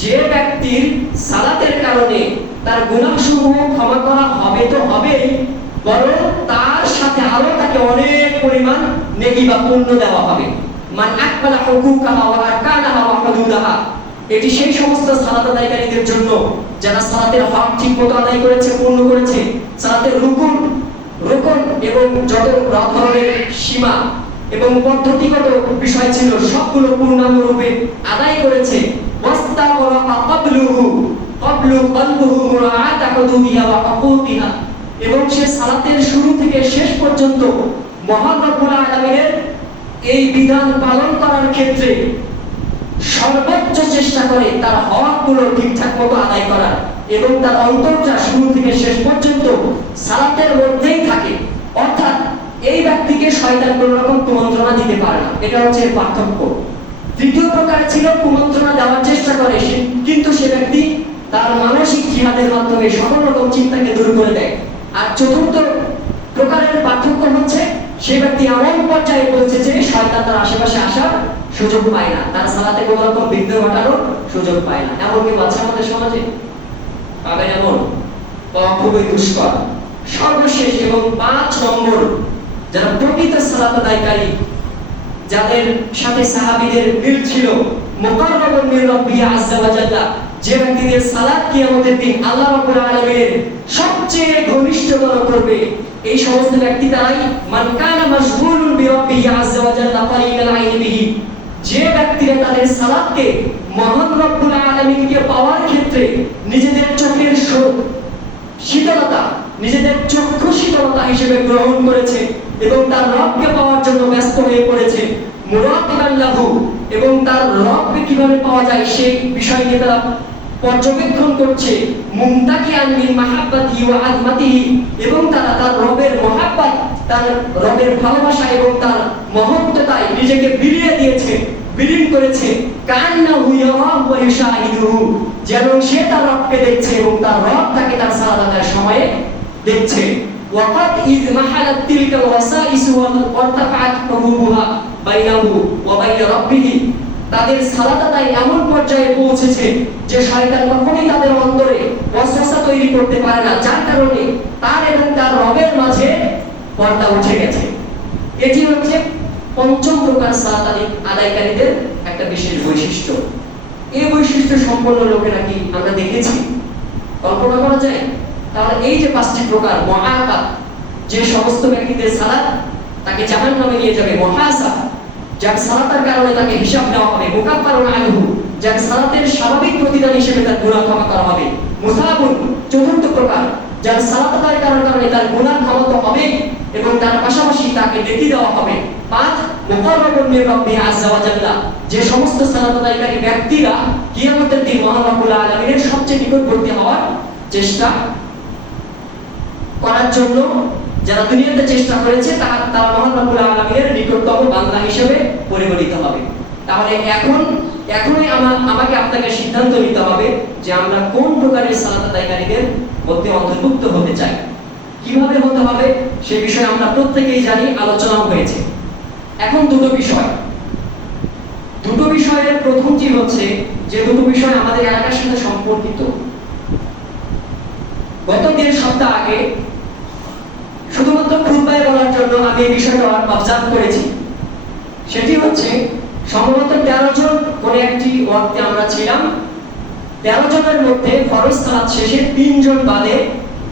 যে ব্যক্তির সালাতের কারণে তার গুনাহসমূহ ক্ষমা করা হবে তো হবেই, বরং তার সাথে আরো তাকে অনেক পরিমাণ নেকি বা পুণ্য দেওয়া হবে। মান আকবালা হুকুকাহা ওয়া আরকানাহা ওয়া হুদুদাহা, এটি সেই সমস্ত সালাত আদায়কারীদের জন্য যারা সালাতের হক ঠিকমতো আদায় করেছে, পূর্ণ করেছে, সালাতের রুকুন এবং যত ধরনের সীমা এবং পদ্ধতিগত বিষয় ছিল সবগুলো পূর্ণাঙ্গরূপে আদায় করেছে। ওয়াস্তাগফারা ক্বাবলু কলবুহু মুরাআতা হুদুদিহা ওয়া হুকুকিহা, এবং সে সালাতের শুরু থেকে শেষ পর্যন্ত মহান রব্বুল আলামিনের এই বিধান পালন করার ক্ষেত্রে সর্বোচ্চ চেষ্টা করে তার হকগুলো ঠিকঠাক মতো আদায় করার, এবং তার অন্তরটা শুরু থেকে শেষ পর্যন্ত সালাতের মধ্যেই থাকে। অর্থাৎ এই ব্যক্তিকে শয়তান কোনো রকম কুমন্ত্রণা দিতে পারে না, এটা হচ্ছে এর পার্থক্য। তৃতীয় প্রকার ছিল কুমন্ত্রণা দেওয়ার চেষ্টা করে, কিন্তু সে ব্যক্তি তার মানসিক জিহাদের মাধ্যমে সকল রকম চিন্তাকে দূর করে দেয়। আর চতুর্থ প্রকারের পার্থক্য হচ্ছে সে ব্যক্তি এমন পর্যায়ে পৌঁছেছে শয়তান তার আশেপাশে আসার সুযোগ পায় না, তার সালাতে কোনো রকম বিঘ্ন ঘটানোর সুযোগ পায় না। এমন কি বাচ্চা আমাদের সমাজে পাবেন? এমন খুবই দুষ্কর। সর্বশেষ এবং 5 নম্বর, যারা প্রকৃত সালাত আদায়কারী, যাদের সাথে সাহাবীদের মিল ছিল, মুকাররাবুন মির রাব্বিহি আযজা ওয়া জাল্লা, যে ব্যক্তিদের সালাত কিয়ামতের দিন আল্লাহ রাব্বুল আলামিনের সবচেয়ে ঘনিষ্ঠতর করবে, এই সমস্ত ব্যক্তি তারাই মান কানা মাশগুলুন বিরাব্বিহি আযজা ওয়া জাল্লা কালিলাল আইনি বিহি, যে ব্যক্তিরা তাদের সালাতকে মহান রব্বুল আলামিনকে পাওয়ার ক্ষেত্রে নিজেদের চোখের শীতলতা, নিজেদের চক্ষু শীতলতা হিসেবে গ্রহণ করেছে এবং তার রবকে পাওয়ার জন্য ব্যস্ত হয়ে পড়েছে, মুরাকিবান লাহু, এবং তার রবকে কিভাবে পাওয়া যায় সেই বিষয়কে তারা পর্যবেক্ষণ করছে, মুমতাকিয়ান মিন মাহাব্বাতিহি ওয়া আযমাতিহি, এবং তারা তার রবের মহাব্বত, তার রবের ভালোবাসা এবং তার মহত্বতায় নিজেকে বিলীন করেছে। কান্নাহু ইয়ারাহু ওয়া ইউশাহিদুহু, যেন সে তার রবকে দেখছে এবং তার রব তাকে তার সালাত আদায়ের সময়ে দেখছে। ওয়াকাদ ইয মাহালাত তিলকাল ওয়াসাইস ওয়া তাফাআত হুবুহা বাইনাহু ওয়া বাইনা রাব্বিহি, তাদের সালাত আদায় এমন পর্যায়ে পৌঁছেছে যে শয়তান কখনোই তাদের অন্তরে ওয়াসওয়াসা তৈরি করতে পারে না, যার কারণে তার এবং তার রবের মাঝে পর্দা উঠে গেছে। এটি হচ্ছে 5ম প্রকার সালাত আদায়কারীদের একটা বিশেষ বৈশিষ্ট্য। এই বৈশিষ্ট্য সম্পন্ন লোকেরা কি আমরা দেখেছি? কল্পনা করা যায়? তাহলে এই যে 5টি প্রকার, মুআকাব, যে সমস্ত ব্যক্তিদের সালাত তাকে জাহান্নামে নিয়ে যাবে, মুহাসাব, যার সালাতের কারণে তাকে হিসাব নেওয়া হবে, মুকাফফারুন আনহু, যার সালাতের স্বাভাবিক প্রতিদান হিসেবে তার গুনাহ ক্ষমা করা হবে, মুসাবুন, চতুর্থ প্রকার, যার সালাত আদায় করার কারণে তার গুনাহ ক্ষমা তো হবে এবং তার পাশাপাশি তাকে নেকি দেওয়া হবে। 5 মুকাররাবুন মির রাব্বিহি আযজা ওয়া জাল্লা, যে সমস্ত সালাত আদায়কারী ব্যক্তিরা কিয়ামতের দিন মহান রব্বুল আলামিনের সবচেয়ে নিকটবর্তী হওয়ার চেষ্টা করার জন্য যারা দুনিয়াতে চেষ্টা করেছে তারা মহান রব্বুল আলামিনের নিকটতম বান্দা হিসেবে পরিগণিত হবে। তাহলে এখনই আমাকে আপনাকে সিদ্ধান্ত নিতে হবে যে আমরা কোন প্রকারের সালাত আদায়কারীদের মধ্যে অন্তর্ভুক্ত হতে চাই। কিভাবে হতে হবে সে বিষয়ে আমরা প্রত্যেকেই জানি, আলোচনাও হয়েছে। এখন দুটো বিষয়ের প্রথমটি হচ্ছে যে দুটো বিষয় আমাদের এলাকার সাথে সম্পর্কিত। গত 1.5 সপ্তাহ আগে শুধুমাত্র খুতবায় বলার জন্য আমি এই বিষয়টা অবজার্ভ করেছি সেটি হচ্ছে সম্ভবত 13 জন কোন একটি ওয়াক্তে আমরা ছিলাম। 13 জনের মধ্যে ফরজ সালাত শেষে 3 জন বাদে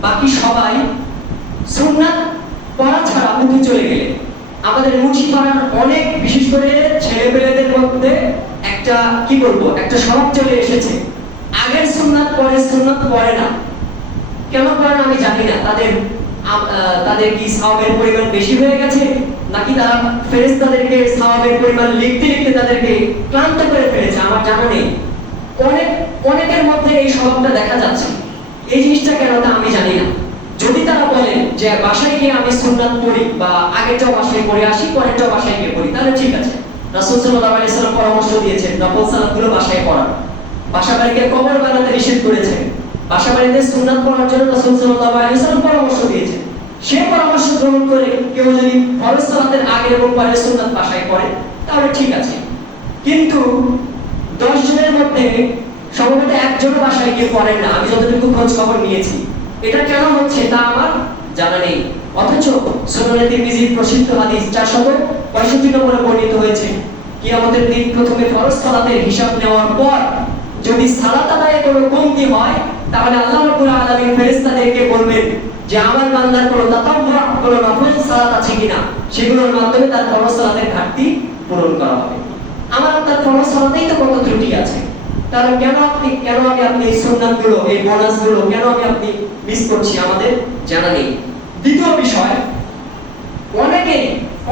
বাকি সবাই সুন্নাত পড়া ছাড়া উঠে চলে গেলেন। আমাদের মুন্সিপাড়ার অনেক, বিশেষ করে ছেলেপেলেদের মধ্যে একটা কি বলবো, একটা স্বভাব চলে এসেছে, আগের সুন্নাত পড়ে না। কেন পড়ে না আমি জানি না। তাদের কি সওয়াবের পরিমাণ বেশি হয়ে গেছে, নাকি তারা ফেরেশতাদেরকে সওয়াবের পরিমাণ লিখতে লিখতে তাদেরকে ক্লান্ত করে ফেলেছে, আমার জানা নেই। অনেকের মধ্যে এই স্বভাবটা দেখা যাচ্ছে। এই জিনিসটা কেন তা আমি জানি না। যদি তারা বলেন যে বাসায় গিয়ে আমি সুন্নাত পড়ি বা আগেরটাও বাসায় পড়ে আসি, পরেরটাও বাসায় গিয়ে পড়ি, তাহলে ঠিক আছে। রাসূল সাল্লাল্লাহু আলাইহি ওয়াসাল্লাম পরামর্শ দিয়েছেন নফল সালাতগুলো বাসায় পড়ার। বাসা বাড়িকে কবর বানাতে নিষেধ করেছেন। বাসা বাড়িতে সুন্নাত পড়ার জন্য রাসূল সাল্লাল্লাহু আলাইহি ওয়াসাল্লাম পরামর্শ দিয়েছেন। সেই পরামর্শ গ্রহণ করে কেউ যদি ফরজ সালাতের আগে এবং পরে সুন্নাত বাসায় পড়ে তাহলে ঠিক আছে। কিন্তু 10 জনের মধ্যে সম্ভবত একজনও বাসায় গিয়ে পড়েন না, আমি যতটুকু খোঁজ খবর নিয়েছি। এটা কেন হচ্ছে তা আমার জানা নেই। অথচ সুনানে তিরমিজির প্রসিদ্ধ হাদিস 465 নম্বরে বর্ণিত হয়েছে, কিয়ামতের দিন প্রথমে ফরজ সালাতের হিসাব নেওয়ার পর যদি সালাত আদায়ে কোনো কমতি হয়, তাহলে আল্লাহ রাব্বুল আলামিন ফেরেশতাদেরকে বলবেন যে আমার বান্দার কোনো তাতাওয়া, কোনো নফল সালাত আছে কিনা, সেগুলোর মাধ্যমে তার ফরজ সালাতের ঘাটতি পূরণ করা হবে। আমার আপনার ফরজ সালাতেই তো কত ত্রুটি আছে, তাহলে কেন আপনি এই সুন্নাতগুলো, এই বোনাসগুলো কেন আপনি মিস করছি, আমাদের জানা নেই। দ্বিতীয় বিষয়,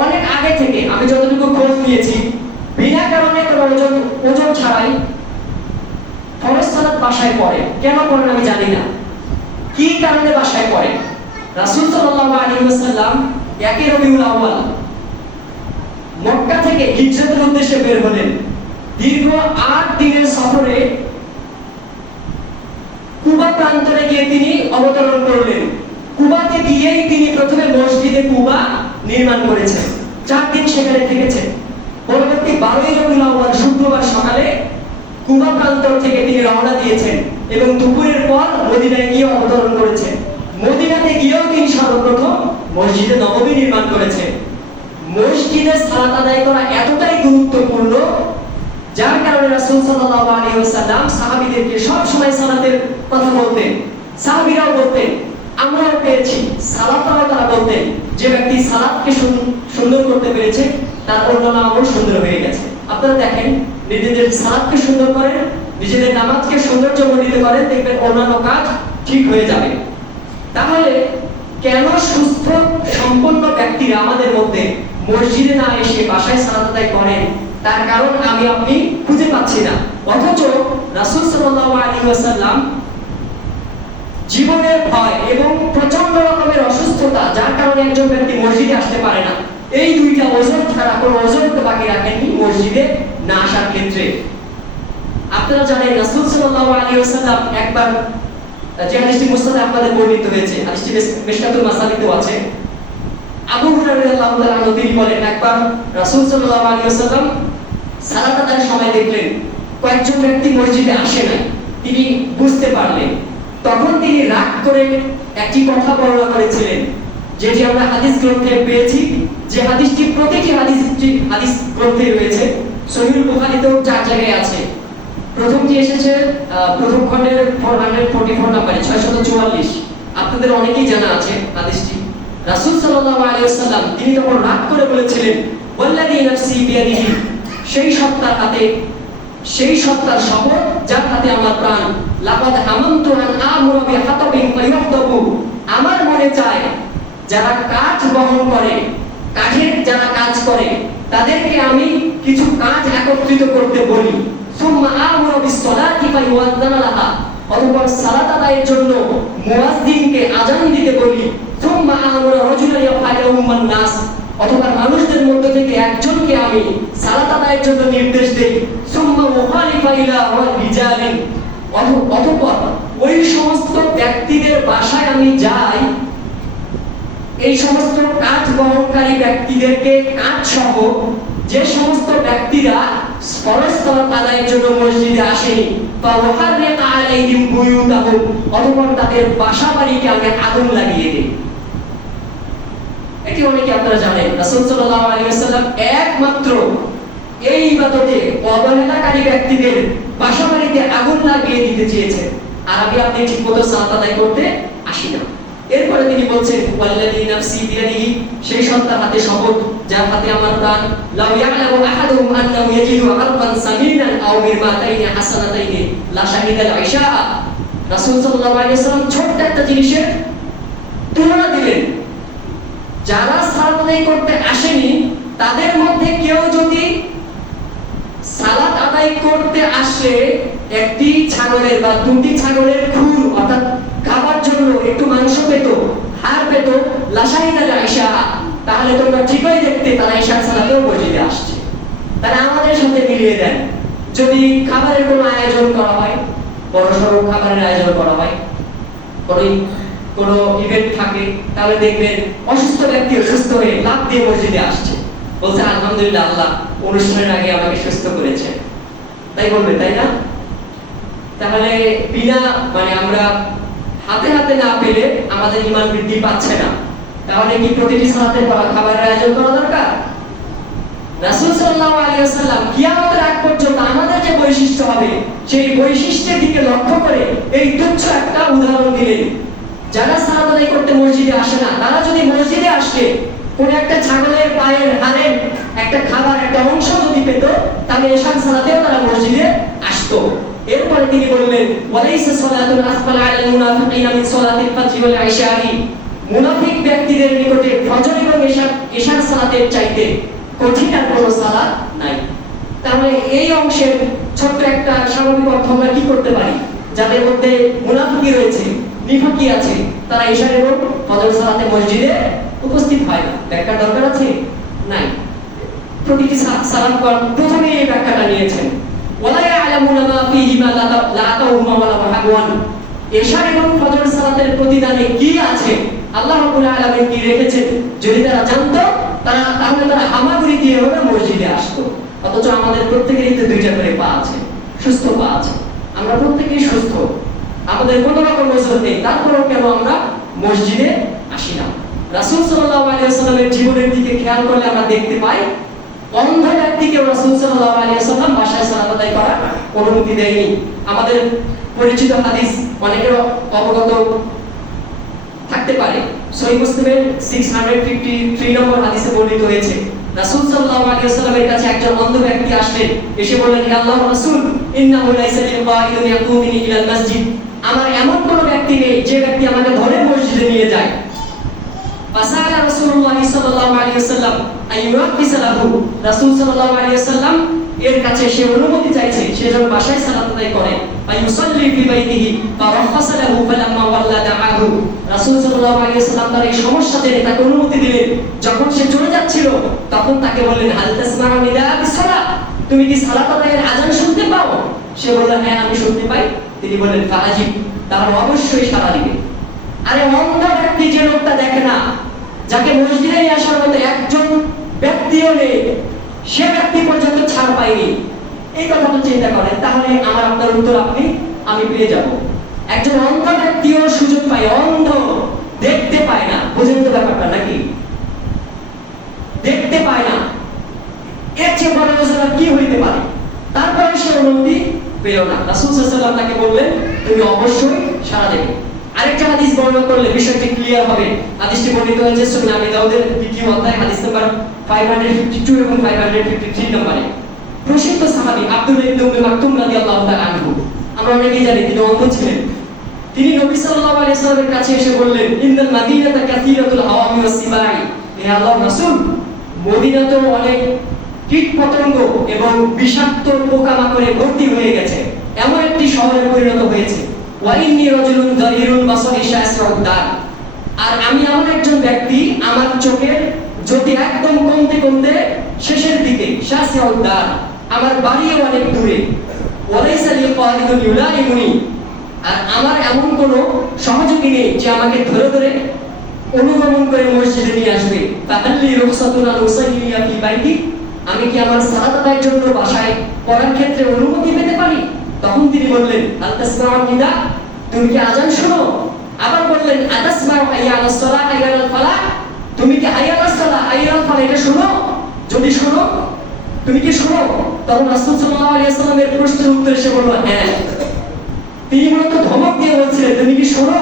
অনেক আগে থেকে আমি যতটুকু খোঁজ নিয়েছি, বিনা কারণে কোনো ওজন ছাড়াই ফরজ সালাত বাসায় পড়ে। কেন পড়েন আমি জানি না, কি কারণে বাসায় পড়ে। রাসূল সাল্লাল্লাহু আলাইহি ওয়াসাল্লাম 1 রবিউল আউয়াল মক্কা থেকে হিজরতের উদ্দেশ্যে বের হলেন। দীর্ঘ 8 দিনের সফরে কুবা প্রান্তরে গিয়ে তিনি অবতরণ করলেন। কুবাতে গিয়েই তিনি প্রথমে মসজিদে কুবা নির্মাণ করেছেন। 4 দিন সেখানে থেকেছেন। পরবর্তী 12 রবিউল আউয়াল শুক্রবার সকালে কুবা প্রান্তর থেকে তিনি রওনা দিয়েছেন এবং দুপুরের পর মদিনায় গিয়ে অবতরণ করেছেন। মদিনাতে গিয়েও তিনি সর্বপ্রথম মসজিদে নববী নির্মাণ করেছেন। মসজিদে সালাত আদায় করা এতটাই গুরুত্বপূর্ণ, যার কারণে রাসূল সাল্লাল্লাহু আলাইহি ওয়াসাল্লাম সাহাবীদেরকে সব সময় সালাতের কথা বলতেন। সাহাবীরাও বলতেন, আমরাও পেয়েছি। সালাতটাও তারা বলতেন, যে ব্যক্তি সালাতকে সুন্দর করতে পেরেছে তার অন্যান্য আমল সুন্দর হয়ে গেছে। আপনারা দেখেন, নিজেদের সালাতকে সুন্দর করেন, নিজেদের নামাজকে সৌন্দর্যমণ্ডিত করেন, দেখবেন অন্যান্য কাজ ঠিক হয়ে যাবে। তাহলে কেন সুস্থ সম্পন্ন ব্যক্তিরা আমাদের মধ্যে মসজিদে না এসে বাসায় সালাত আদায় করেন, তার কারণ আমি আপনি খুঁজে পাচ্ছি না। অথচ রাসূল সাল্লাল্লাহু আলাইহি ওয়াসাল্লাম জীবনের ভয় এবং প্রচন্ড রকমের অসুস্থতা, যার কারণে একজন ব্যক্তি মসজিদে আসতে পারে না, এই দুইটা ওজর ছাড়া কোনো ওজর বাকি রাখেননি মসজিদে না আসার ক্ষেত্রে। আপনারা জানেন রাসূল সাল্লাল্লাহু আলাইহি ওয়াসাল্লাম একবার, যে হাদিসটি মুসনাদে আপনাদের বর্ণিত হয়েছে, হাদিসটি মিশকাতুল মাসালিতেও আছে, আবু হুরায়রা রাদিয়াল্লাহু তাআলা আনহু তিনি বলেন, একবার রাসূল সাল্লাল্লাহু আলাইহি ওয়াসাল্লাম সালাত আদায়ের সময় দেখলেন কয়েকজন ব্যক্তি মসজিদে আসে না। তিনি বুঝতে পারলেন। তখন তিনি রাগ করে একটি কথা বর্ণনা করেছিলেন, যেটি আমরা হাদিস গ্রন্থে পেয়েছি, যে হাদিসটি প্রতিটি হাদিস গ্রন্থে রয়েছে। সহিহ বুখারীতেও 4 জায়গায় আছে। প্রথমটি এসেছে প্রথম খণ্ডের 444 নম্বরে 644। আপনাদের অনেকেই জানা আছে হাদিসটি। রাসূল সাল্লাল্লাহু আলাইহি ওয়াসাল্লাম তিনি তখন রাগ করে বলেছিলেন, ওয়াল্লাযী নাফসি বিয়াদিহি, সেই সত্তার শপথ যার হাতে আমার প্রাণ, লাকাদ হামামতু আন আমুরা বিহাতাবিন ফায়ুহতাবু, আমার মনে চায় যারা কাজ বহন করে, কাঠের যারা কাজ করে, তাদেরকে আমি কিছু কাজ একত্রিত করতে বলি। সুম্মা আমুরা বিসসালাতি ফায়ুআযানা লাহা, অতঃপর সালাত আদায়ের জন্য মুয়াজ্জিনকে আযান দিতে বলি। সুম্মা আমুরা রাজুলান ইয়াফআলুহুমান নাস, অথবা মানুষদের মধ্যে থেকে একজনকে আমি সালাত আদায়ের জন্য নির্দেশ দেই। সুম্মা মুখালিফা ইলা রিজালিন, অতঃপর ওই সমস্ত ব্যক্তিদের বাসায় আমি যাই, এই সমস্ত কাজ বহনকারী ব্যক্তিদেরকে কাজ সহ যে সমস্ত ব্যক্তিরা ফরজ সালাত আদায়ের জন্য মসজিদে আসেনি, ফাওয়াহারিক আলাইহিম বুয়ুতাহুম, অতঃপর তাদের বাসা বাড়িকে আমি আগুন লাগিয়ে দেই। এটি অনেকে আপনারা জানেন রাসূল সাল্লাল্লাহু আলাইহি ওয়াসাল্লাম একমাত্র এই ইবাদতে অবহেলাকারী ব্যক্তিদের বাসাবাড়িতে আগুন লাগিয়ে দিতে চেয়েছেন, আর আপনি ঠিকমতো সালাত আদায় করতে আসি না। এরপরে তিনি বলছেন ওয়াল্লাযী নাফসি বিয়াদিহি, সেই সত্তার হাতে শপথ যার হাতে আমার প্রাণ, লাউ ইয়ালামু আহাদুহুম আন্নাহু ইয়াজিদু আরকান সামিনান আও মিরমাতাইনি হাসানাতাইনি লা শাহিদাল ইশা। রাসূল সাল্লাল্লাহু আলাইহি ওয়াসাল্লাম ছোট্ট একটা জিনিসের তুলনা দিলেন, যারা সালাত আদায় করতে আসেনি তাদের মধ্যে কেউ যদি সালাত আদায় করতে আসে একটি ছাগলের বা দুটি ছাগলের খুর অর্থাৎ খাবার জন্য একটু মাংস পেত, হাড় পেত, লাশাহিদাল ইশা, তাহলে তোমরা ঠিকই দেখতে তারা ইশার সালাতেও মসজিদে আসছে। তারা আমাদের সাথে মিলিয়ে দেন, যদি খাবারের কোনো আয়োজন করা হয়, বড়সড় খাবারের আয়োজন করা হয়, কোনো ইভেন্ট থাকে, তাহলে দেখবেন অসুস্থ ব্যক্তি সুস্থ হয়ে লাফ দিয়ে মসজিদে আসছে, বলছে আলহামদুলিল্লাহ আল্লাহ অনুষ্ঠানের আগে আমাকে সুস্থ করেছে, তাই বলবে, তাই না? তাহলে বিনা আমরা হাতে হাতে না পেলে আমাদের ঈমান বৃদ্ধি পাচ্ছে না। তাহলে কি প্রতিটি সালাতে খাবারের আয়োজন করা দরকার? রাসূল সাল্লাল্লাহু আলাইহি ওয়াসাল্লাম কিয়ামতের আগ পর্যন্ত আমাদের যে বৈশিষ্ট্য হবে সেই বৈশিষ্ট্যের দিকে লক্ষ্য করে এই তুচ্ছ একটা উদাহরণ দিলেন। যারা সালাত আদায় করতে মসজিদে আসে না, তারা যদি মসজিদে আসে কোন একটা ছাগলের পায়ের হাড়ের একটা খাবার একটা অংশ যদি পেত, তাহলে এশার সালাতেও তারা মসজিদে আসতো। এরপরে তিনি বললেন ওয়ালাইসা সালাতুল আসফাল আলাল মুনাফিকিনা মিন সালাতিল ফাজরি ওয়াল ইশা'i, মুনাফিক ব্যক্তিদের নিকটে ফজর এবং এশার সালাতের চাইতে কঠিন আর কোনো সালাত নাই। তাহলে এই অংশের ছোট্ট একটা স্বাভাবিক অর্থ আমরা কি করতে পারি? যাদের মধ্যে মুনাফিকি রয়েছে, নিফাকি আছে, তারা এশার এবং ফজর সালাতে মসজিদে উপস্থিত হয় না। ব্যাখ্যার দরকার আছে? নাই। প্রতিটি সালাত প্রথমে এই ব্যাখ্যাটা নিয়েছেন, ওয়ালা ইয়ালামুনা মা ফীহিমা লা তাউহুমা ওয়ালা হাগওয়ান। এশার এবং ফজর সালাতের প্রতিদানে কি আছে, আল্লাহ রাব্বুল আলামিন কি রেখেছেন, যদি তারা জানতো তাহলে তারা হামাগুড়ি দিয়ে হবে মসজিদে আসতো। অথচ আমাদের প্রত্যেকেরই তো দুইটা করে পা আছে, সুস্থ পা আছে, আমরা প্রত্যেকেই সুস্থ, আমাদের কোনো রকম ওযর নেই, তারপরেও কেন আমরা মসজিদে আসি না? রাসূল সাল্লাল্লাহু আলাইহি ওয়াসাল্লামের জীবনের দিকে খেয়াল করলে আমরা দেখতে পাই অন্ধ ব্যক্তিকে রাসূল সাল্লাল্লাহু আলাইহি ওয়াসাল্লাম বাসায় সালাত আদায় করার অনুমতি দেয়নি। আমাদের পরিচিত হাদিস অনেকের অবগত থাকতে পারে, সহিহ মুসলিমের 653 নম্বর হাদিসে বর্ণিত হয়েছে, রাসূল সাল্লাল্লাহু আলাইহি ওয়াসাল্লামের কাছে একজন অন্ধ ব্যক্তি আসলেন, এসে বললেন, হে আল্লাহর রাসূল, ইন্নাহু লাইসা লিল কাইদুন ইয়াকুমুনি ইলাল মসজিদ, আমার এমন কোন ব্যক্তি নেই যে ব্যক্তি আমাকে ধরে মসজিদে নিয়ে যায়। ফাসালা রাসূলুল্লাহ সাল্লাল্লাহু আলাইহি ওয়াসাল্লাম আইয়ুহাফিসা লাহু, রাসূল সাল্লাল্লাহু আলাইহি ওয়াসাল্লাম এর কাছে সে অনুমতি চাইছে সে যেন বাসায় সালাত আদায় করে। আইয়ুসাল্লি ফি বাইতিহি ফারাফাসা লাহু ফালাম্মা ওয়াল্লা দাআহু, রাসূল সাল্লাল্লাহু আলাইহি ওয়াসাল্লাম তার এই সমস্যা জেনে তাকে অনুমতি দিলেন। যখন সে চলে যাচ্ছিল তখন তাকে বললেন, হাল তাসমাউ নিদা বিসসালাত, তুমি কি সালাত আদায়ের আযান শুনতে পাও? সে বলল, হ্যাঁ আমি শুনতে পাই। তিনি বললেন, ফাআজিব, তাহলে অবশ্যই সাড়া দিবে। আরে অন্ধ ব্যক্তি যে লোকটা দেখে না, যাকে মসজিদে নিয়ে আসার মতো একজন ব্যক্তিও নেই, সে ব্যক্তি পর্যন্ত ছাড় পায়নি, এই কথাটা চিন্তা করেন, তাহলে আমার আপনার উত্তর আমি পেয়ে যাব। একজন অন্ধ ব্যক্তিও সুযোগ পায়, অন্ধ দেখতে পায় না, বুঝেন তো ব্যাপারটা নাকি? দেখতে পায় না, এর চেয়ে বড় ওজনা কি হইতে পারে? তারপরে সে অনুমতি পেল না। রাসূল সাল্লাল্লাহু আলাইহি ওয়াসাল্লাম তাকে বললেন, তুমি অবশ্যই সাড়া দেবে। আরেকটা হাদিস বর্ণনা করলে বিষয়টি ক্লিয়ার হবে। হাদিসটি বর্ণিত হয়েছে সুনান আবি দাউদের 2য় অধ্যায় হাদিস নাম্বার 552 এবং 553 নম্বরে। প্রসিদ্ধ সাহাবী আব্দুল্লাহ ইবনে উম্মে মাকতুম রাদিয়াল্লাহু তাআলা আনহু, আমরা অনেকেই জানি তিনি অন্ধ ছিলেন। তিনি নবী সাল্লাল্লাহু আলাইহি ওয়াসাল্লামের কাছে এসে বললেন, ইন্নাল মাদিনাতা কাসীরাতুল হাওয়ামি ওয়াস সিবাই, হে আল্লাহর রাসূল, মদিনাতে অনেক কীটপতঙ্গ এবং বিষাক্ত পোকামাকড়ে ভর্তি হয়ে গেছে, এমন একটি শহরে পরিণত হয়েছে। ওয়াইন্নি রাজুলুন যাহিরুন বাসারি শাসরুদ্দার, আর আমি এমন একজন ব্যক্তি, আমার চোখের জ্যোতি একদম কমতে কমতে শেষের দিকে, শাসরুদ্দার, আমার বাড়িও অনেক দূরে। ওয়ালাইসা লি কারিদুন ইউলাইমুনি, আর আমার এমন কোনো সহযোগী নেই যে আমাকে ধরে ধরে অনুগমন করে মসজিদে নিয়ে আসবে। তাহাল্লি রুখসাতুন আল উসাইলিয়া ফি বাইতি, আমি কি আমার সালাত আদায়ের জন্য বাসায় পড়ার ক্ষেত্রে অনুমতি পেতে পারি? তখন তিনি বললেন, আল তাসমাউ নিদা, তুমি কি আযান শোনো? আবার বললেন, আতাসমাউ হাইয়া আলাস সালাহ হাইয়া আলাল ফালাহ, তুমি কি হাইয়া আলাস সালাহ হাইয়া আল ফালাহ এটা শোনো? যদি শোনো, তুমি কি শোনো? তখন রাসূল সাল্লাল্লাহু আলাইহি ওয়াসাল্লামের প্রশ্নের উত্তরে সে বলল হ্যাঁ। তিনি মূলত ধমক দিয়ে বলছিলেন তুমি কি শোনো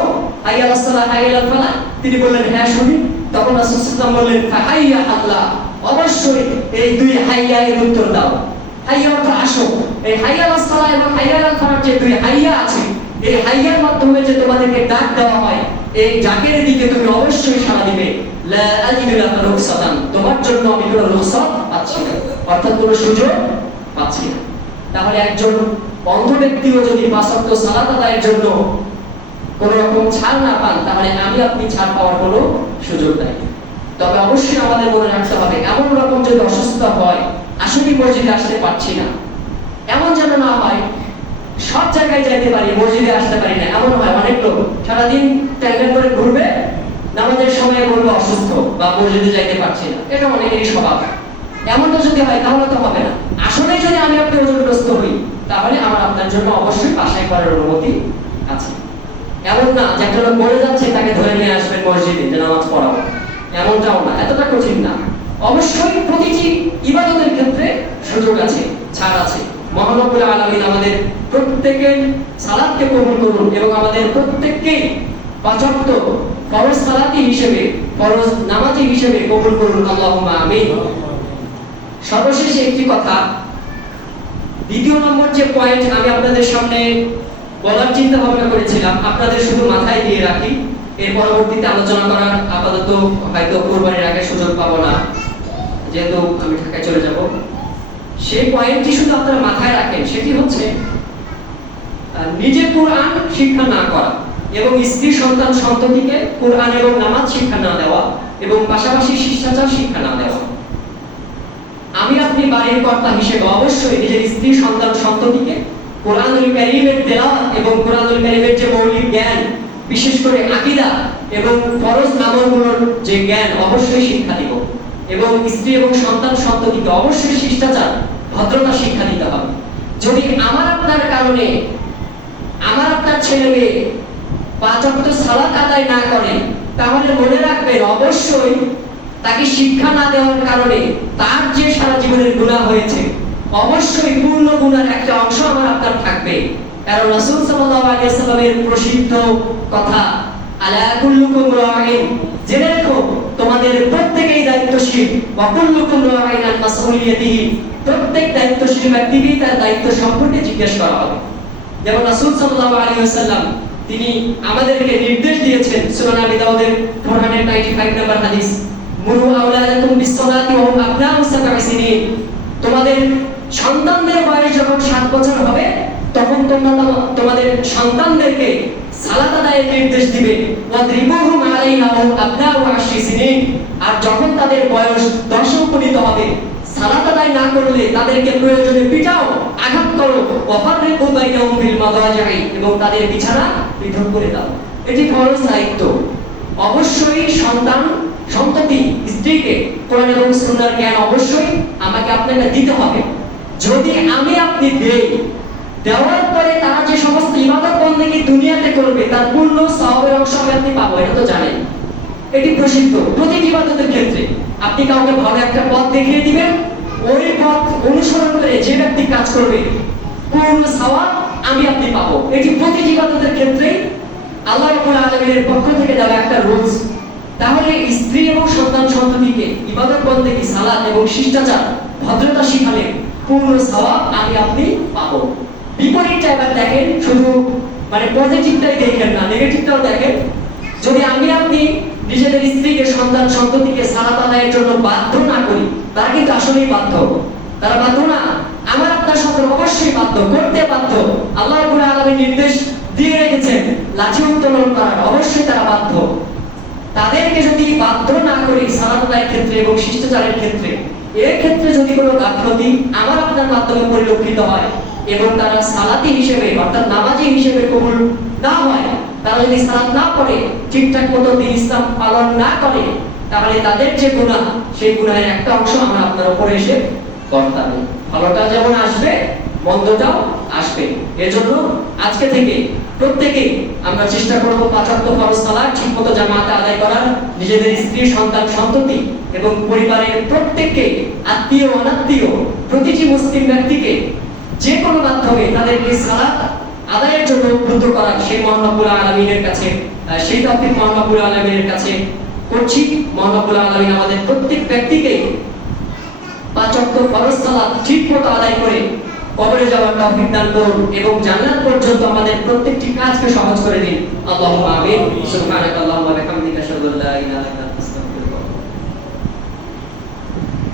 হাইয়া আলাস সালাহ হাইয়া আল ফালাহ? তিনি বললেন হ্যাঁ শুনি। তখন রাসূল সাল্লাল্লাহু আলাইহি ওয়াসাল্লাম বললেন ফাহাইয়া আল্লাহ, অবশ্যই এই দুই হাইয়া এর উত্তর দাও। হাইয়া অর্থ আসো। এই হাইয়া আলাস সালাহ এবং হাইয়া আল ফালাহ যে দুই হাইয়া আছে, এই হাইয়ার মাধ্যমে যে তোমাদেরকে ডাক দেওয়া হয়, এই ডাকের দিকে তুমি অবশ্যই সাড়া দিবে। লা আজিদু লাকা রুখসাতান, তোমার জন্য আমি কোনো রুখসাত পাচ্ছি না, অর্থাৎ কোনো সুযোগ পাচ্ছি না। তাহলে একজন অন্ধ ব্যক্তিও যদি পাঁচ ওয়াক্ত সালাত আদায়ের জন্য কোন রকম ছাড় না পান, তাহলে আমি আপনি ছাড় পাওয়ার কোনো সুযোগ নাই। তবে অবশ্যই আমাদের মনে রাখতে হবে, এমন রকম যদি অসুস্থতা হয় আসলে মসজিদে আসতে পারছি না, এমন যেন না হয় সব জায়গায় যাইতে পারি মসজিদে আসতে পারি না। এমন হয় অনেক লোক সারাদিন ট্যাঙ্গার করে ঘুরবে, নামাজের সময় বলবে অসুস্থ বা মসজিদে যাইতে পারছি না, এটা অনেকেরই স্বভাব। এমনটা যদি হয় তাহলে তো হবে না। আসলে যদি আমি আপনি ওজনগ্রস্ত হই, তাহলে আমার আপনার জন্য অবশ্যই বাসায় করার অনুমতি আছে। এমন না যে একটা লোক মরে যাচ্ছে তাকে ধরে নিয়ে আসবেন মসজিদে যে নামাজ পড়াবো, এমনটাও না, এতটা কঠিন না। অবশ্যই প্রতিটি ইবাদতের ক্ষেত্রে সুযোগ আছে, ছাড় আছে। মহান রব্বুল আলামিন আমাদের প্রত্যেকের সালাতকে কবুল করুন এবং আমাদের প্রত্যেককে পাঁচ ওয়াক্ত ফরজ সালাতি হিসেবে, ফরজ নামাজি হিসেবে কবুল করুন, আল্লাহুম্মা আমিন। সর্বশেষে একটি কথা, দ্বিতীয় নম্বর যে পয়েন্ট আমি আপনাদের সামনে বলার চিন্তা ভাবনা করেছিলাম, আপনাদের শুধু মাথায় দিয়ে রাখি, এর পরবর্তীতে আলোচনা করার আপাতত হয়তো কুরবানির আগে সুযোগ পাবো না, যেহেতু আমি ঢাকায় চলে যাব। সেই পয়েন্টটি শুধু আপনারা মাথায় রাখেন, সেটি হচ্ছে নিজে কোরআন শিক্ষা না করা এবং স্ত্রী সন্তান সন্ততিকে কোরআন এবং নামাজ শিক্ষা না দেওয়া এবং পাশাপাশি শিষ্টাচার শিক্ষা না দেওয়া। আমি আপনি বাড়ির কর্তা হিসেবে অবশ্যই নিজের স্ত্রী সন্তান সন্ততিকে কোরআনুল কারীমের তেলাওয়াত এবং কোরআনুল কারীমের যে মৌলিক জ্ঞান, বিশেষ করে আকীদা এবং ফরজ আমলগুলোর যে জ্ঞান অবশ্যই শিক্ষা দিব এবং স্ত্রী এবং সন্তান সন্ততিকে অবশ্যই শিষ্টাচার ভদ্রতা শিক্ষা দিতে হবে। যদি আমার আপনার কারণে আমার আপনার ছেলে মেয়ে পাঁচ ওয়াক্ত সালাত আদায় না করে, তাহলে মনে রাখবেন অবশ্যই তাকে শিক্ষা না দেওয়ার কারণে তার যে সারা জীবনের গুনাহ হয়েছে, অবশ্যই পূর্ণ গুনার একটা অংশ আমার আপনার থাকবে। কারণ রাসূল সাল্লাল্লাহু আলাইহি ওয়াসাল্লামের প্রসিদ্ধ কথা, আলা কুল্লুকুম রাঈন, জেনে রাখো তোমাদের প্রত্যেকেই দায়িত্বশীল, ওয়া কুল্লুকুম রাঈন আন মাসউলিয়াতিহি, প্রত্যেক দায়িত্বশীল ব্যক্তিকে তার দায়িত্ব সম্পর্কে জিজ্ঞেস করা হবে। যেমন রাসূল সাল্লাল্লাহু আলাইহি ওয়াসাল্লাম তিনি আমাদেরকে নির্দেশ দিয়েছেন, সুনান আবি দাউদের 495 নম্বর হাদিস, মুরু আওলাদাকুম বিসসালাতি ওয়া হুম আবনাউ সাব'i সিনিন, তোমাদের সন্তানদের বয়স যখন 7 বছর হবে তখন তোমরা তোমাদের সন্তানদেরকে সালাত আদায়ের নির্দেশ দিবে। ওয়াদরিবুহুম আলাইহা ওয়া হুম আবনাউ 10 সিনিন, আর যখন তাদের বয়স 10 উপনীত হবে সালাত আদায় না করলে তাদেরকে প্রয়োজনে পিটাও, আঘাত করো, ওয়াফাররিকু বাইনাহুম ফিল মাদাজি'i, এবং তাদের বিছানা পৃথক করে দাও। এটি ফরজ দায়িত্ব। অবশ্যই সন্তান সন্ততি স্ত্রীকে কোরআন এবং সুন্নাহর জ্ঞান অবশ্যই আমাকে আপনাকে দিতে হবে। যদি আমি আপনি দেই, দেওয়ার পরে তারা যে সমস্ত ইবাদত বন্দেগী দুনিয়াতে করবে তার পূর্ণ সওয়াবের অংশ আপনি পাবো, এটা তো জানেন, এটি প্রসিদ্ধ। প্রতিটি ইবাদতের ক্ষেত্রে আপনি কাউকে ভালো একটা পথ দেখিয়ে দিবেন, ওই পথ অনুসরণ করে যে ব্যক্তি কাজ করবে পূর্ণ সওয়াব আমি আপনি পাবো। এটি প্রতিটি ইবাদতের ক্ষেত্রে আল্লাহ রাব্বুল আলামিনের পক্ষ থেকে দেওয়া একটা রুলস। তাহলে স্ত্রী এবং সন্তান সন্ততিকে ইবাদত বন্দেগী, সালাত এবং শিষ্টাচার ভদ্রতা শিখালে পূর্ণ সওয়াব আমি আপনি পাবো। বিপরীতটা এবার দেখেন, শুধু মানে পজিটিভটাই দেখেন না, নেগেটিভটাও দেখেন। যদি আমি আপনি নিজেদের স্ত্রীকে সন্তান সন্ততিকে সালাত আদায়ের জন্য বাধ্য না করি, তারা কিন্তু আসলেই বাধ্য, তারা বাধ্য না, আমার আপনার সন্তান অবশ্যই বাধ্য, করতে বাধ্য। আল্লাহ রাব্বুল আলামিন নির্দেশ দিয়ে রেখেছেন লাঠি উত্তোলন করার, অবশ্যই তারা বাধ্য। তাদেরকে যদি বাধ্য না করি সালাত আদায়ের ক্ষেত্রে এবং শিষ্টাচারের ক্ষেত্রে, এর ক্ষেত্রে যদি কোনো গাফলতি আমার আপনার মাধ্যমে পরিলক্ষিত হয় এবং তারা সালাতি হিসেবে অর্থাৎ নামাজি হিসেবে কবুল না হয়, তারা যদি সালাত না পড়ে, ঠিকঠাক মতো দ্বীন ইসলাম পালন না করে, তাহলে তাদের যে গুনাহ, সেই গুনাহের একটা অংশ আমার আপনার উপরে এসে বর্তাবে। ভালোটা যেমন আসবে, মন্দটাও আসবে। এজন্য আজকে থেকে প্রত্যেকেই আমরা চেষ্টা করব পাঁচ ওয়াক্ত ফরজ সালাত ঠিকমতো জামাতে আদায় করার, নিজেদের স্ত্রী, সন্তান, সন্ততি এবং পরিবারের প্রত্যেককে, আত্মীয় অনাত্মীয় প্রতিটি মুসলিম ব্যক্তিকে যে কোনো মাধ্যমে তাদেরকে সালাত আদায়ের জন্য উদ্বুদ্ধ করার সেই মহান রব্বুল আলামিনের কাছে, সেই তৌফিক মহান রব্বুল আলামিনের কাছে করছি। মহান রব্বুল আলামিন আমাদের প্রত্যেক ব্যক্তিকে পাঁচ ওয়াক্ত ফরজ সালাত ঠিকমতো আদায় করে কবরে যাওয়ার তৌফিক দান করুন এবং জান্নাত পর্যন্ত আমাদের প্রত্যেকটি কাজকে সহজ করে দিন। আল্লাহুম্মা আমিন। সুবহানাকাল্লাহুম্মা ওয়া বিহামদিকা আশহাদু আল্লা ইলাহা ইল্লা আনতা